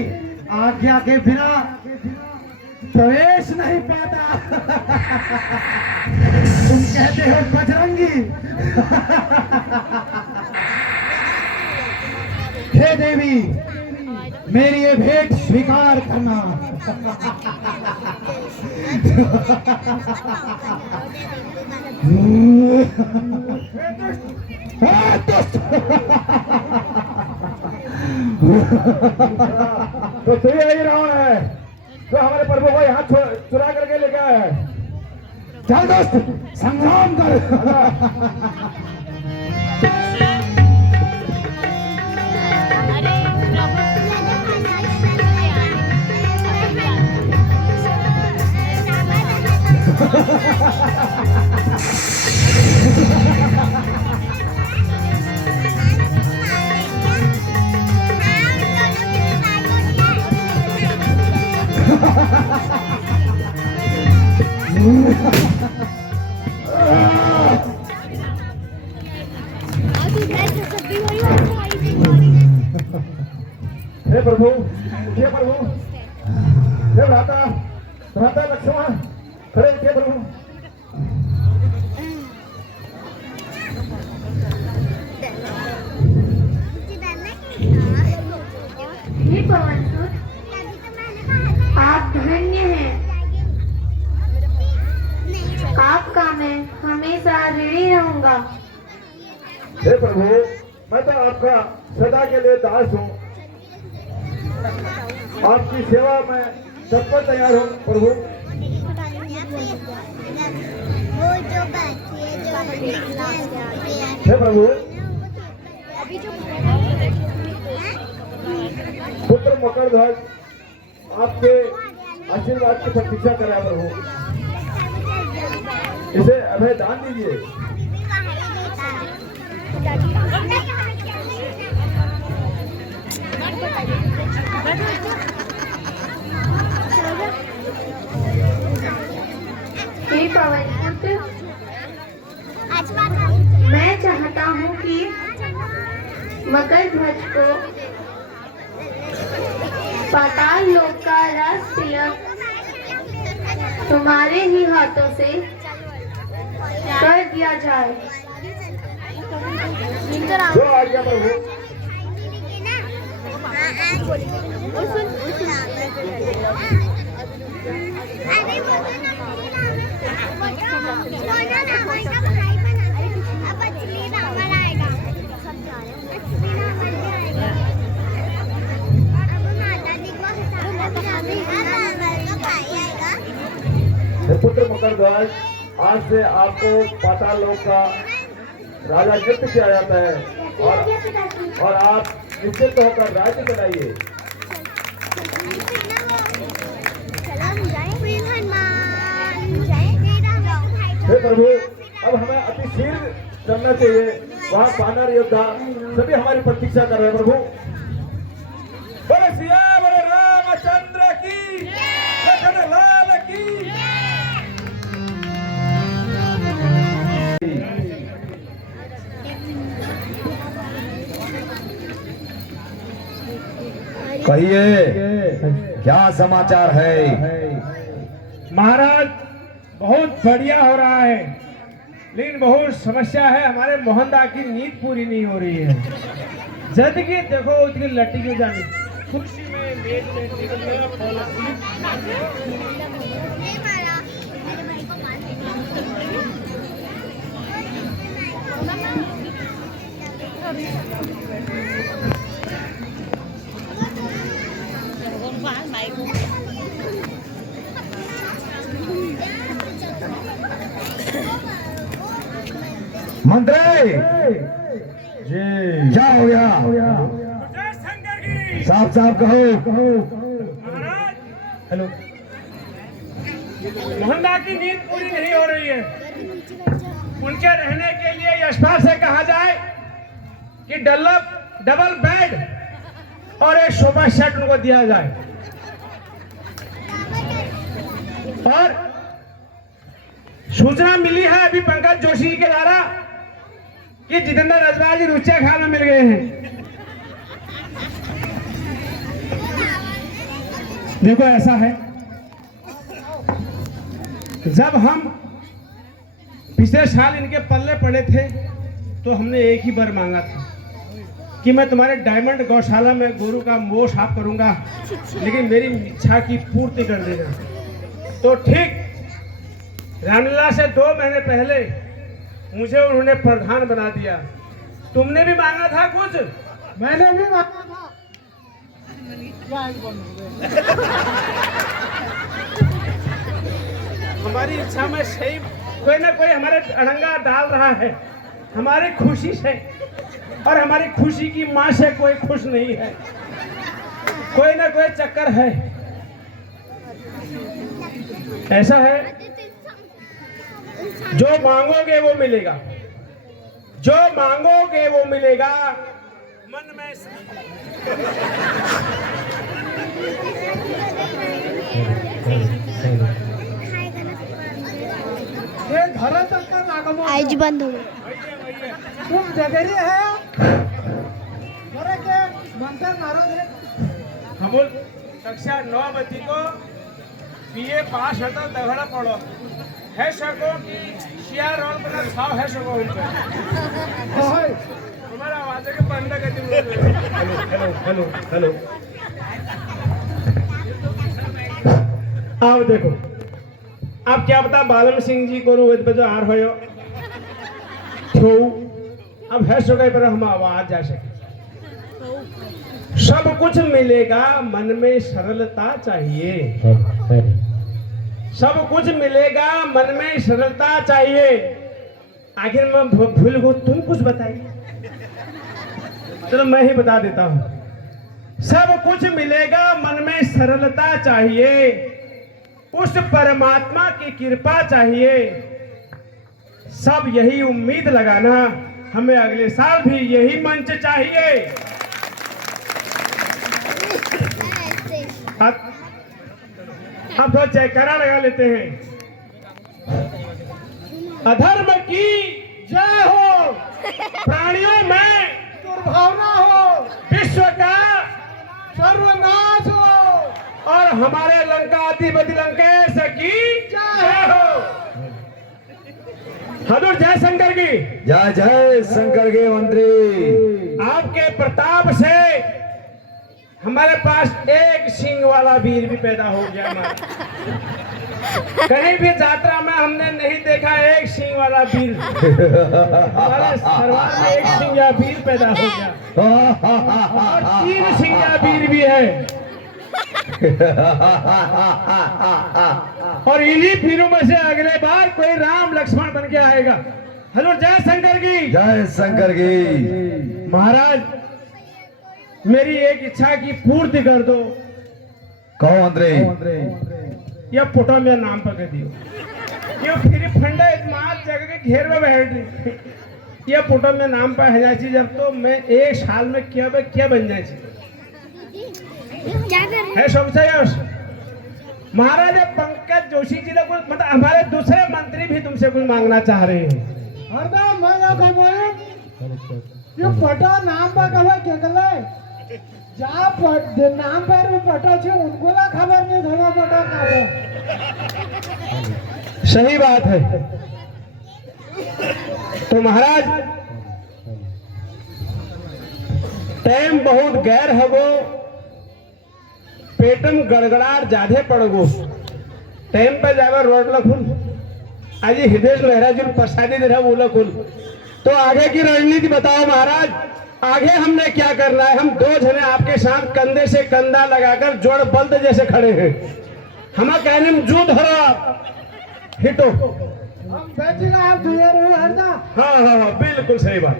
आज्ञा के बिना प्रवेश नहीं पाता। तुम कहते हो बजरंगी। हे देवी, मेरी ये भेंट स्वीकार करना। तो तू यही रावण है जो हमारे प्रभु को यहाँ चुरा करके लेके आया है। चल दोस्त, संग्राम कर। हे प्रभु, हे प्रभु, हे भ्राता, भ्राता लक्ष्मण, खड़े उठिए प्रभु। हे पवन सुत, आप धन्य हैं। आपका मैं हमेशा ऋणी रहूंगा। हे प्रभु, मैं तो आपका सदा के लिए दास हूँ। आपकी सेवा में तत्पर तैयार हूँ प्रभु। हे प्रभु, पुत्र मकरध्वज आपके आशीर्वाद की प्रतीक्षा कर रहा है प्रभु। इसे अभय दान दीजिए। हे पवन पुत्र, मैं चाहता हूँ कि मकरध्वज को पाताल लोक का राज तिलक तुम्हारे ही हाथों से कर दिया जाए। जो आज्ञा प्रभु। पुत्र मकरध्वज, आज से आपको पाताल लोक का राजा नियुक्त किया जाता है और आप निश्चित होकर राज्य चलाइए। हे प्रभु, अब हमें अति शीघ्र चलना चाहिए। वहाँ वानर योद्धा सभी हमारी प्रतीक्षा कर रहे हैं प्रभु। बोले सिया बोले रामचंद्र की, लखन लाल की। कहिए, क्या समाचार है? महाराज, बहुत बढ़िया हो रहा है। लेकिन बहुत समस्या है, हमारे मोहनदा की नींद पूरी नहीं हो रही है। जद की देखो उसकी लट्टी क्यों जानी, कुर्सी में मेज में टेबल में पॉलिसी। नहीं मारा मेरे भाई को मार मंत्री जी क्या हो गया? साफ साफ कहो। महाराज हेलो, मोहनदा की नींद पूरी नहीं हो रही है। उनके रहने के लिए यशपाल से कहा जाए कि डबल बेड और एक सोफा सेट उनको दिया जाए। और सूचना मिली है अभी पंकज जोशी के द्वारा कि जितेंद्र रजवाल जी रुचिया खाल में मिल गए हैं। देखो ऐसा है, जब हम पिछले साल इनके पल्ले पड़े थे तो हमने एक ही बार मांगा था कि मैं तुम्हारे डायमंड गौशाला में गोरू का मोह साफ करूंगा, लेकिन मेरी इच्छा की पूर्ति कर देना। तो ठीक रामलीला से 2 महीने पहले मुझे उन्होंने प्रधान बना दिया। तुमने भी मांगा था कुछ? मैंने भी मांगा था। हमारी इच्छा में सही कोई ना कोई हमारे अड़ंगा डाल रहा है, हमारी खुशी से, और हमारी खुशी की माँ से कोई खुश नहीं है। कोई ना कोई चक्कर है। ऐसा है, जो मांगोगे वो मिलेगा, जो मांगोगे वो मिलेगा। मन में ये घर चक्कर लागो आज बंद हो गई। तुम जगरी है बरे के मंत्र मारो है। हम कक्षा 9 बच्ची को बीए पास होता दगड़ा पड़ो है सको कि शिया रोल बना खाओ है सको उनको हमारा आवाज के बंद कर दी। हेलो हेलो हेलो हेलो, आओ देखो, आप क्या बता बालम सिंह जी को रोज बजो हार हो अब है सो गए पर हम आवाज जा सके। सब कुछ मिलेगा, मन में सरलता चाहिए। सब कुछ मिलेगा, मन में सरलता चाहिए। आखिर मैं भूल गो, तुम कुछ बताइए। चलो मैं ही बता देता हूं। सब कुछ मिलेगा, मन में सरलता चाहिए, उस परमात्मा की कृपा चाहिए। सब यही उम्मीद लगाना, हमें अगले साल भी यही मंच चाहिए। अब तो जयकारा लगा लेते हैं। अधर्म की जय हो, प्राणियों में दुर्भावना हो, विश्व का सर्वनाश हो, और हमारे लंकाधिपति लंकेश की जय हो। हजूर जय शंकर की जय जय शंकर के मंत्री। आपके प्रताप से हमारे पास एक सिंह वाला वीर भी पैदा हो गया। हमारा कहीं भी यात्रा में हमने नहीं देखा एक सिंह वाला वीर। हमारे सरवार में एक सिंह वीर पैदा हो गया, और 3 सिंह वीर भी है। और इन्हीं वीरों में से अगले बार कोई राम लक्ष्मण बन के आएगा। हजूर जय शंकर की जय शंकर की। महाराज मेरी एक इच्छा की पूर्ति कर दो। कहो मंत्री। यह फोटो मेरा नाम पर कर दियो। ये फिर फंडा इतमाद जगह के घेर में बैठ रही। यह फोटो मेरा नाम पर है जाए, जब तो मैं 1 साल में क्या बन जाए क्या कर रहे है सबसे यश। महाराज पंकज जोशी जी ने कुछ मतलब हमारे दूसरे मंत्री भी तुमसे कुछ मांगना चाह रहे हैं। हरदम मैं कहूँ ये पटा नाम पर कहे के गले जा नाम पर भी पटा छे उनको ला खबर नहीं धोला पटा का। सही बात है। तो महाराज टाइम बहुत गैर हगो, पेटम गड़गड़ाट जाधे पड़गो, टाइम पे जाकर रोड लखुन आज हृदय मेहरा जी प्रसादी दे रहा वो लखुन। तो आगे की रणनीति बताओ महाराज, आगे हमने क्या करना है? हम दो जने आपके साथ कंधे से कंधा लगाकर जोड़ बल्द जैसे खड़े हैं, हम कहने में जू धरो हिटो। हम बैठे ना, आप दुनिया रो हरदा। हाँ हाँ हाँ बिल्कुल सही बात।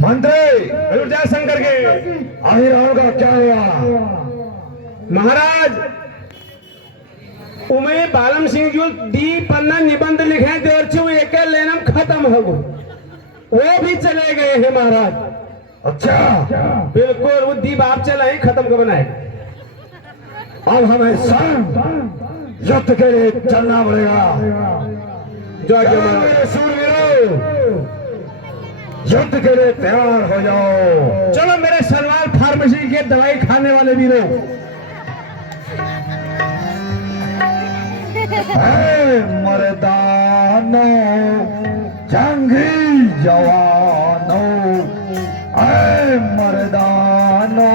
मंत्री हजूर जय शंकर के। आखिर रावण का क्या हुआ? महाराज उमे बालम सिंह जो दी पन्ना निबंध लिखे देर छो एक लेनम खत्म हो गो, वो भी चले गए हैं महाराज। अच्छा बिल्कुल वो दी बाप चला ही खत्म कर बनाए। अब हमें संग युद्ध के लिए चलना पड़ेगा। जो आगे चलो मेरे सूरवीरों, युद्ध के लिए तैयार हो जाओ। चलो मेरे सलवार फार्मेसी के दवाई खाने वाले वीरों, मर्दानो जंगी जवानो, मर्दानो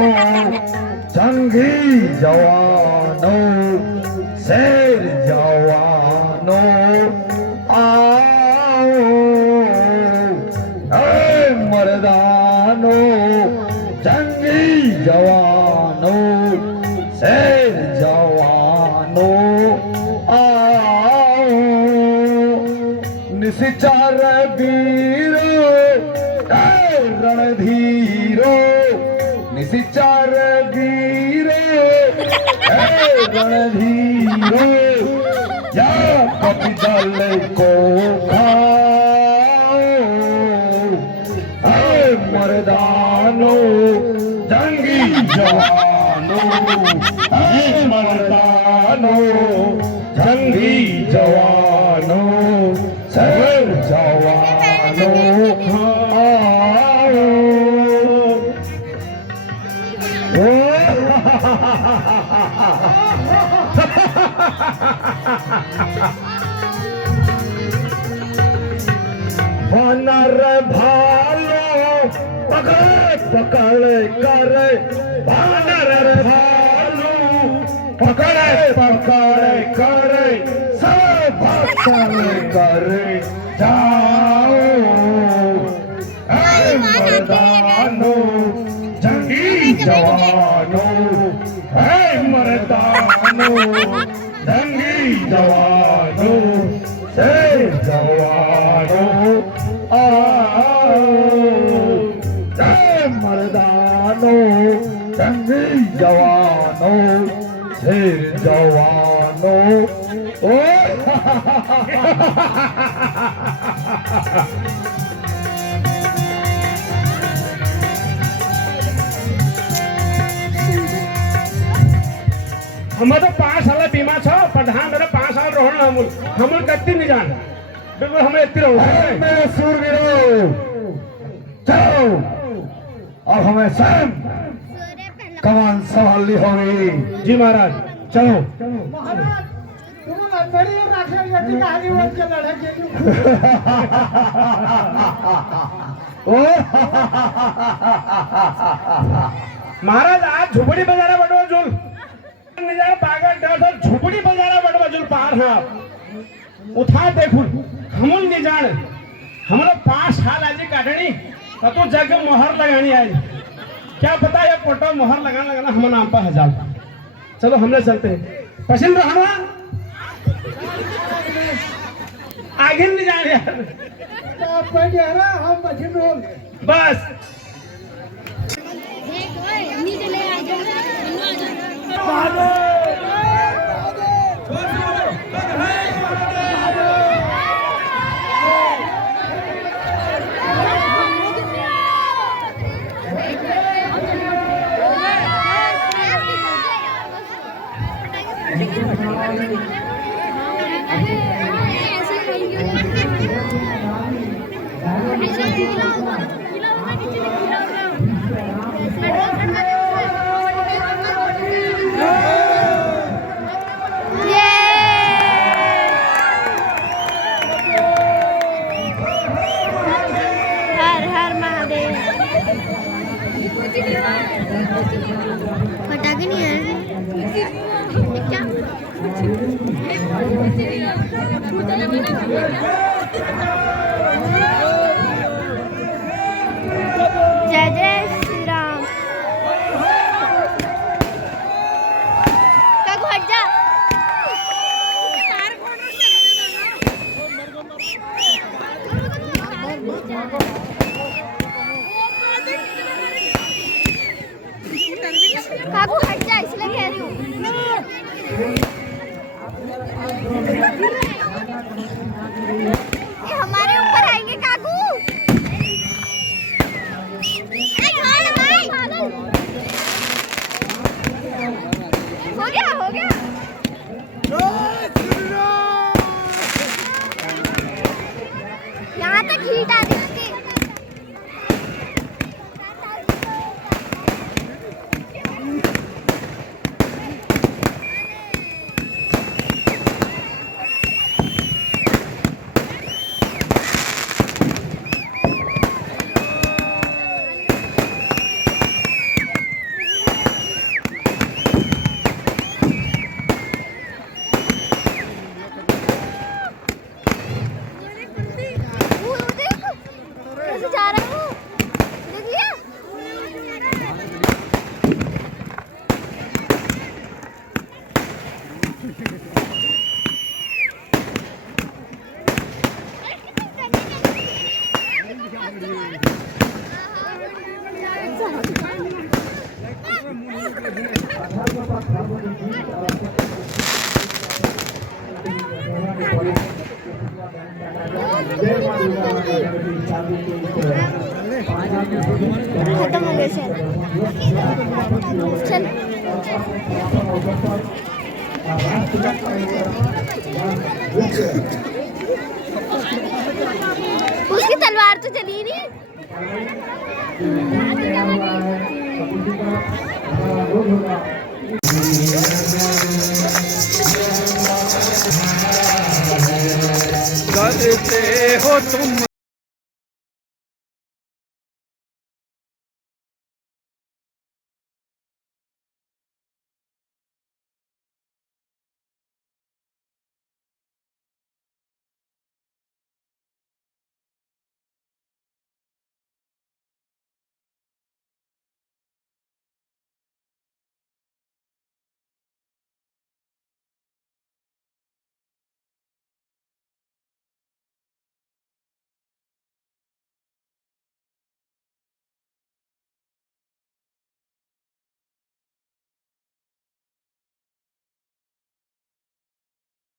जंगी जवानो, शेर जवानो आओ। मर्दानो जंगी जवानो, शेर जवानो आओ। निशिचार वीरो रणधीरो, निशिचार वीरो रणधीरो, या कपि दल को खाओ। मर्दानो जंगी जवानो, मर्दानो जंगी जवानो, शेर जवानो आओ। वानर भालो पकड़ पकड़ कर, वानर भालो पकड़ पकड़ कर, सब पकड़ कर जाओ। मर्दानो जंगी जवानो, मर्दानो जंगी जवानो, शेर जवानो आओ। मर्दानो जंगी जवानो, शेर जवानो ओ। हम तो 5 साल बीमा छो प्रधान मेरा 5 साल रोहन हमूल कत्ती नहीं जान बिल्कुल हमें इतनी रहो। मेरे सूरवीरों, चलो अब हमें स्वयं कमान संभालनी होगी। जी महाराज चलो। महाराज तुम अंदर ही रखे यदि कहानी बोल के लड़े के महाराज आज झुपड़ी बजारा बड़वा जुल निजा पागल डाल झुपड़ी बजारा बड़वा जुल पार हाँ उठा देखो हमूल नहीं जान हम लोग 5 साल आज काटनी तो जग मोहर लगानी आज क्या पता ये फोटो मोहर लगाना हम नाम पर हजार। चलो हमने चलते हैं पसंद रहा आगे नहीं जाने यार हम बची रोल बस नीचे ले आ जाओ। जय जय श्री राम। काकू हट जा। काकू हट जा इसलिए कह रही हूँ। ये हमारे ऊपर आएंगे काकू। हो गया हो गया। यहाँ तक हीट आ रही उसकी। कैसे जा रहा हूँ देख लिया। खत्म हो गया शायद। चल उसकी तलवार तो चली नहीं। करते हो तुम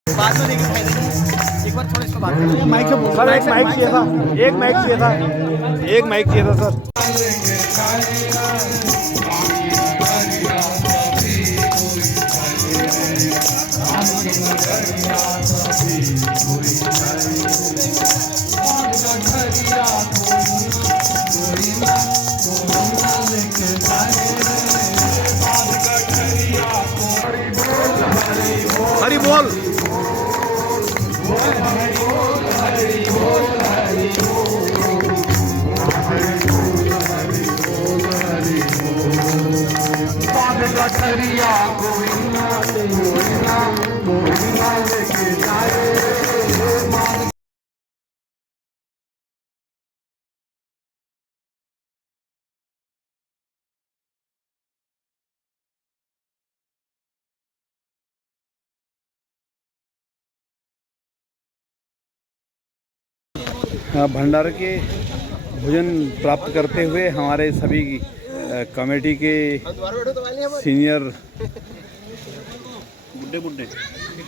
बाद में लेके एक बार थोड़ा इसको बात करें। माइक से बोल। सर एक माइक चाहिए था, एक माइक चाहिए था, एक माइक चाहिए था सर। हरी बोल। भंडारे के भोजन प्राप्त करते हुए हमारे सभी कमेटी के सीनियर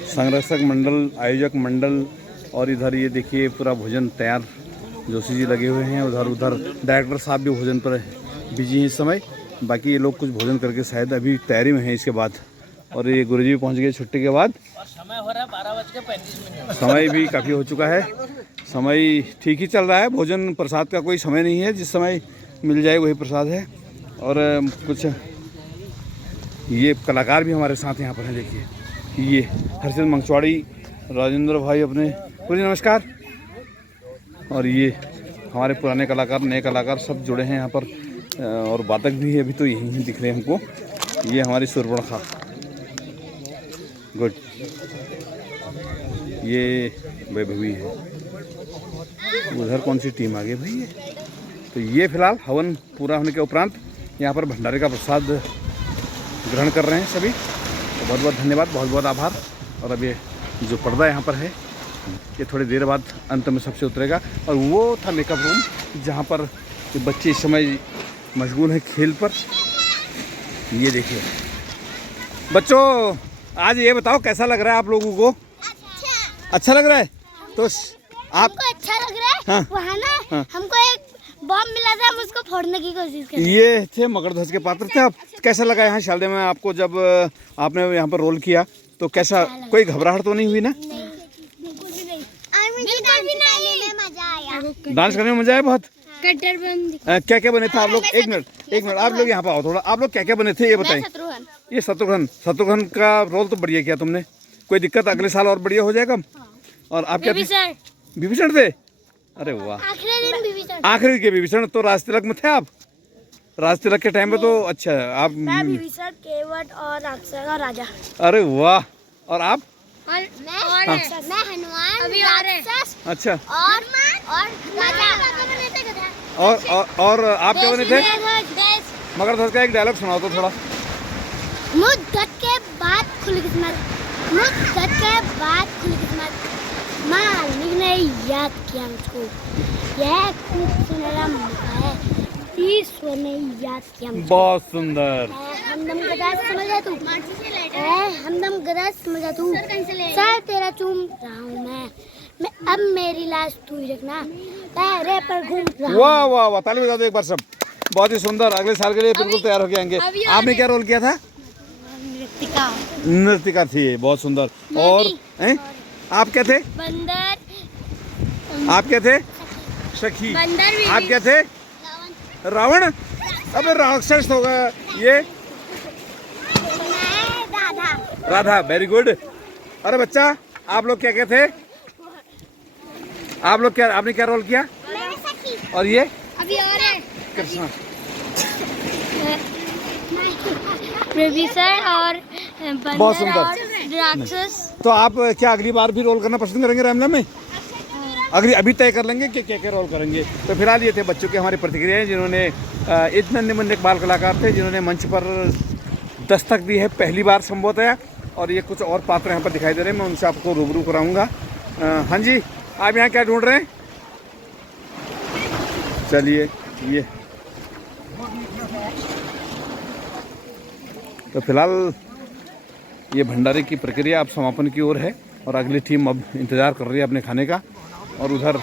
संरक्षक मंडल, आयोजक मंडल और इधर ये देखिए पूरा भोजन तैयार, जोशी जी लगे हुए हैं। उधर डायरेक्टर साहब भी भोजन पर बिजी हैं इस समय। बाकी ये लोग कुछ भोजन करके शायद अभी तैयारी में हैं इसके बाद। और ये गुरुजी भी पहुंच गए छुट्टी के बाद। समय हो रहा है 12:35। समय भी काफ़ी हो चुका है, समय ठीक ही चल रहा है। भोजन प्रसाद का कोई समय नहीं है, जिस समय मिल जाए वही प्रसाद है। और कुछ ये कलाकार भी हमारे साथ यहाँ पर हैं। देखिए ये हर्षद मंगचवाड़ी, राजेंद्र भाई अपने पूरी नमस्कार। और ये हमारे पुराने कलाकार, नए कलाकार सब जुड़े हैं यहाँ पर। और वादक भी अभी तो यहीं दिख रहे हैं हमको। ये हमारी सुरबणखा, गुड। ये वैभवी है। उधर कौन सी टीम आ गई भाई ये? तो ये फिलहाल हवन पूरा होने के उपरांत यहाँ पर भंडारे का प्रसाद ग्रहण कर रहे हैं सभी। तो बहुत बहुत धन्यवाद, बहुत बहुत आभार। और अब ये जो पर्दा यहाँ पर है ये थोड़ी देर बाद अंत में सबसे उतरेगा। और वो था मेकअप रूम जहाँ पर ये बच्चे इस समय मशगूल हैं खेल पर। ये देखिए बच्चों, आज ये बताओ कैसा लग रहा है आप लोगों को? अच्छा लग रहा है? तो आप हमको अच्छा लग रहा है। हाँ। वहाँ ना हाँ। हमको एक बॉम्ब मिला था, हम उसको फोड़ने की कोशिश कर रहे ये थे मगरध्वज के पात्र थे आप। कैसा लगा यहाँ शालदे में आपको जब आपने यहाँ पर रोल किया? तो कैसा, कोई घबराहट तो नहीं हुई ना? बिल्कुल भी नहीं, मजा आया। डांस करने में मजा आया बहुत। कट्टर बंद। क्या क्या बने थे आप लोग? एक मिनट आप लोग यहाँ पर आओ थोड़ा। आप लोग क्या क्या बने थे ये बताएं। ये शत्रुघ्न का रोल तो बढ़िया किया तुमने। कोई दिक्कत अगले साल और बढ़िया हो जाएगा। और आप क्या थे? विभीषण थे। अरे वाह, आखिरी दिन विभीषण। आखिरी के विभीषण। तो राज तिलक में थे आप? राज तिलक के टाइम में तो अच्छा आप। मैं विभीषण, केवट और राक्षस और राजा। अरे वाह। और आप? मैं हनुमान, राक्षस अच्छा। और राजा बने थे। और आप क्या बने थे? मगरध्वज का एक डायलॉग सुनाओ तो थोड़ा। मुद्दत के बाद खुली किस्मत, मुद्दत के बाद खुली किस्मत, मालिक ने याद किया मुझको, यह खूब सुनहरा मौका है, ईश्वर ने याद किया मुझको। बहुत सुंदर। हमदम गदा समझा तू, हमदम गदा समझा तू, सर तेरा चूम रहा हूँ मैं अब मेरी लाश तू ही रखना, पैरे पर घूम रहा हूँ। वाह वाह वाह, ताली बजा दो एक बार सब। बहुत ही सुंदर। अगले साल के लिए बिल्कुल तैयार हो गए होंगे। आपने क्या रोल किया था? नृतिका थी। बहुत सुंदर। और आप क्या थे? बंदर। आप क्या थे? सखी। बंदर। आप क्या थे? रावण। अबे राक्षस होगा ये। राधा। Very good. अरे बच्चा, आप लोग क्या क्या थे? आप लोग क्या, आपने क्या रोल किया? और ये अभी और है कृष्णा। विभीषण और बहुत बंदर सुंदर। और राक्षस। तो आप क्या अगली बार भी रोल करना पसंद करेंगे रामलीला में? अभी तय कर लेंगे कि क्या रोल करेंगे। तो फिलहाल ये थे बच्चों के हमारी प्रतिक्रियाएं, जिन्होंने इतने निम्न बाल कलाकार थे जिन्होंने मंच पर दस्तक दी है पहली बार संभवतः। और ये कुछ और पात्र यहाँ पर दिखाई दे रहे हैं, मैं उनसे आपको रूबरू कराऊंगा। हाँ जी, आप यहाँ क्या ढूंढ रहे हैं? चलिए ये तो फिलहाल ये भंडारे की प्रक्रिया अब समापन की ओर है और अगली टीम अब इंतज़ार कर रही है अपने खाने का। और उधर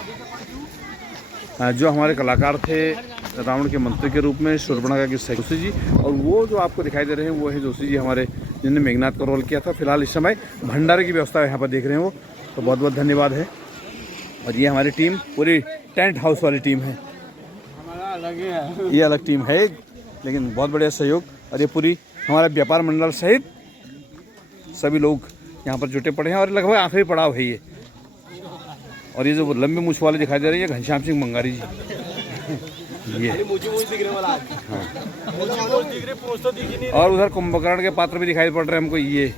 जो हमारे कलाकार थे रावण के मंत्री के रूप में शूर्पणखा की जोशी जी, और वो जो आपको दिखाई दे रहे हैं वो है जोशी जी हमारे, जिन्होंने मेघनाथ का रोल किया था। फिलहाल इस समय भंडारे की व्यवस्था यहाँ पर देख रहे हैं वो। तो बहुत बहुत धन्यवाद है। और ये हमारी टीम पूरी टेंट हाउस वाली टीम है। ये अलग टीम है लेकिन बहुत बढ़िया सहयोग। और ये पूरी हमारा व्यापार मंडल सहित सभी लोग यहाँ पर जुटे पड़े हैं और लगभग आखिरी पड़ाव है ये। और ये जो लंबे मूछ वाले दिखाई दे रहे हैं ये घनश्याम सिंह मंगारी जी। ये हाँ। और उधर कुंभकर्ण के पात्र भी दिखाई पड़ रहे हैं हमको ये।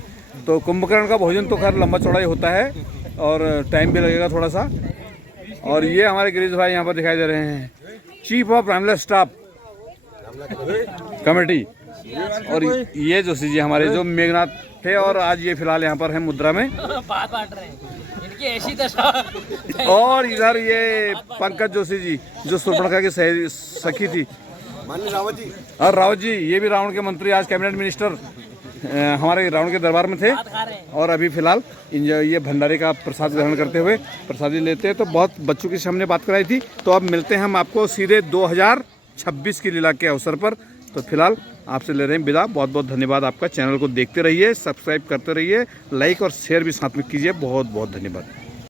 तो कुंभकर्ण का भोजन तो खैर लंबा चौड़ा ही होता है और टाइम भी लगेगा थोड़ा सा। और ये हमारे गिरीश भाई यहाँ पर दिखाई दे रहे हैं, chief of Ramlila staff committee. और ये जोशी जी हमारे जो मेघनाथ थे और आज ये फिलहाल यहाँ पर है मुद्रा में। इनकी ऐसी दशा। और इधर ये पंकज जोशी जी जो शूर्पणखा की सखी थी, रावत जी। और रावत जी ये भी रावण के मंत्री, आज कैबिनेट मिनिस्टर हमारे रावण के दरबार में थे। और अभी फिलहाल ये भंडारे का प्रसाद ग्रहण करते हुए प्रसादी लेते हैं। तो बहुत बच्चों की हमने बात कराई थी। तो अब मिलते हैं हम आपको सीधे 2026 की लीला के अवसर पर। तो फिलहाल आपसे ले रहे हैं विदा। बहुत बहुत धन्यवाद आपका। चैनल को देखते रहिए, सब्सक्राइब करते रहिए, लाइक और शेयर भी साथ में कीजिए। बहुत बहुत धन्यवाद।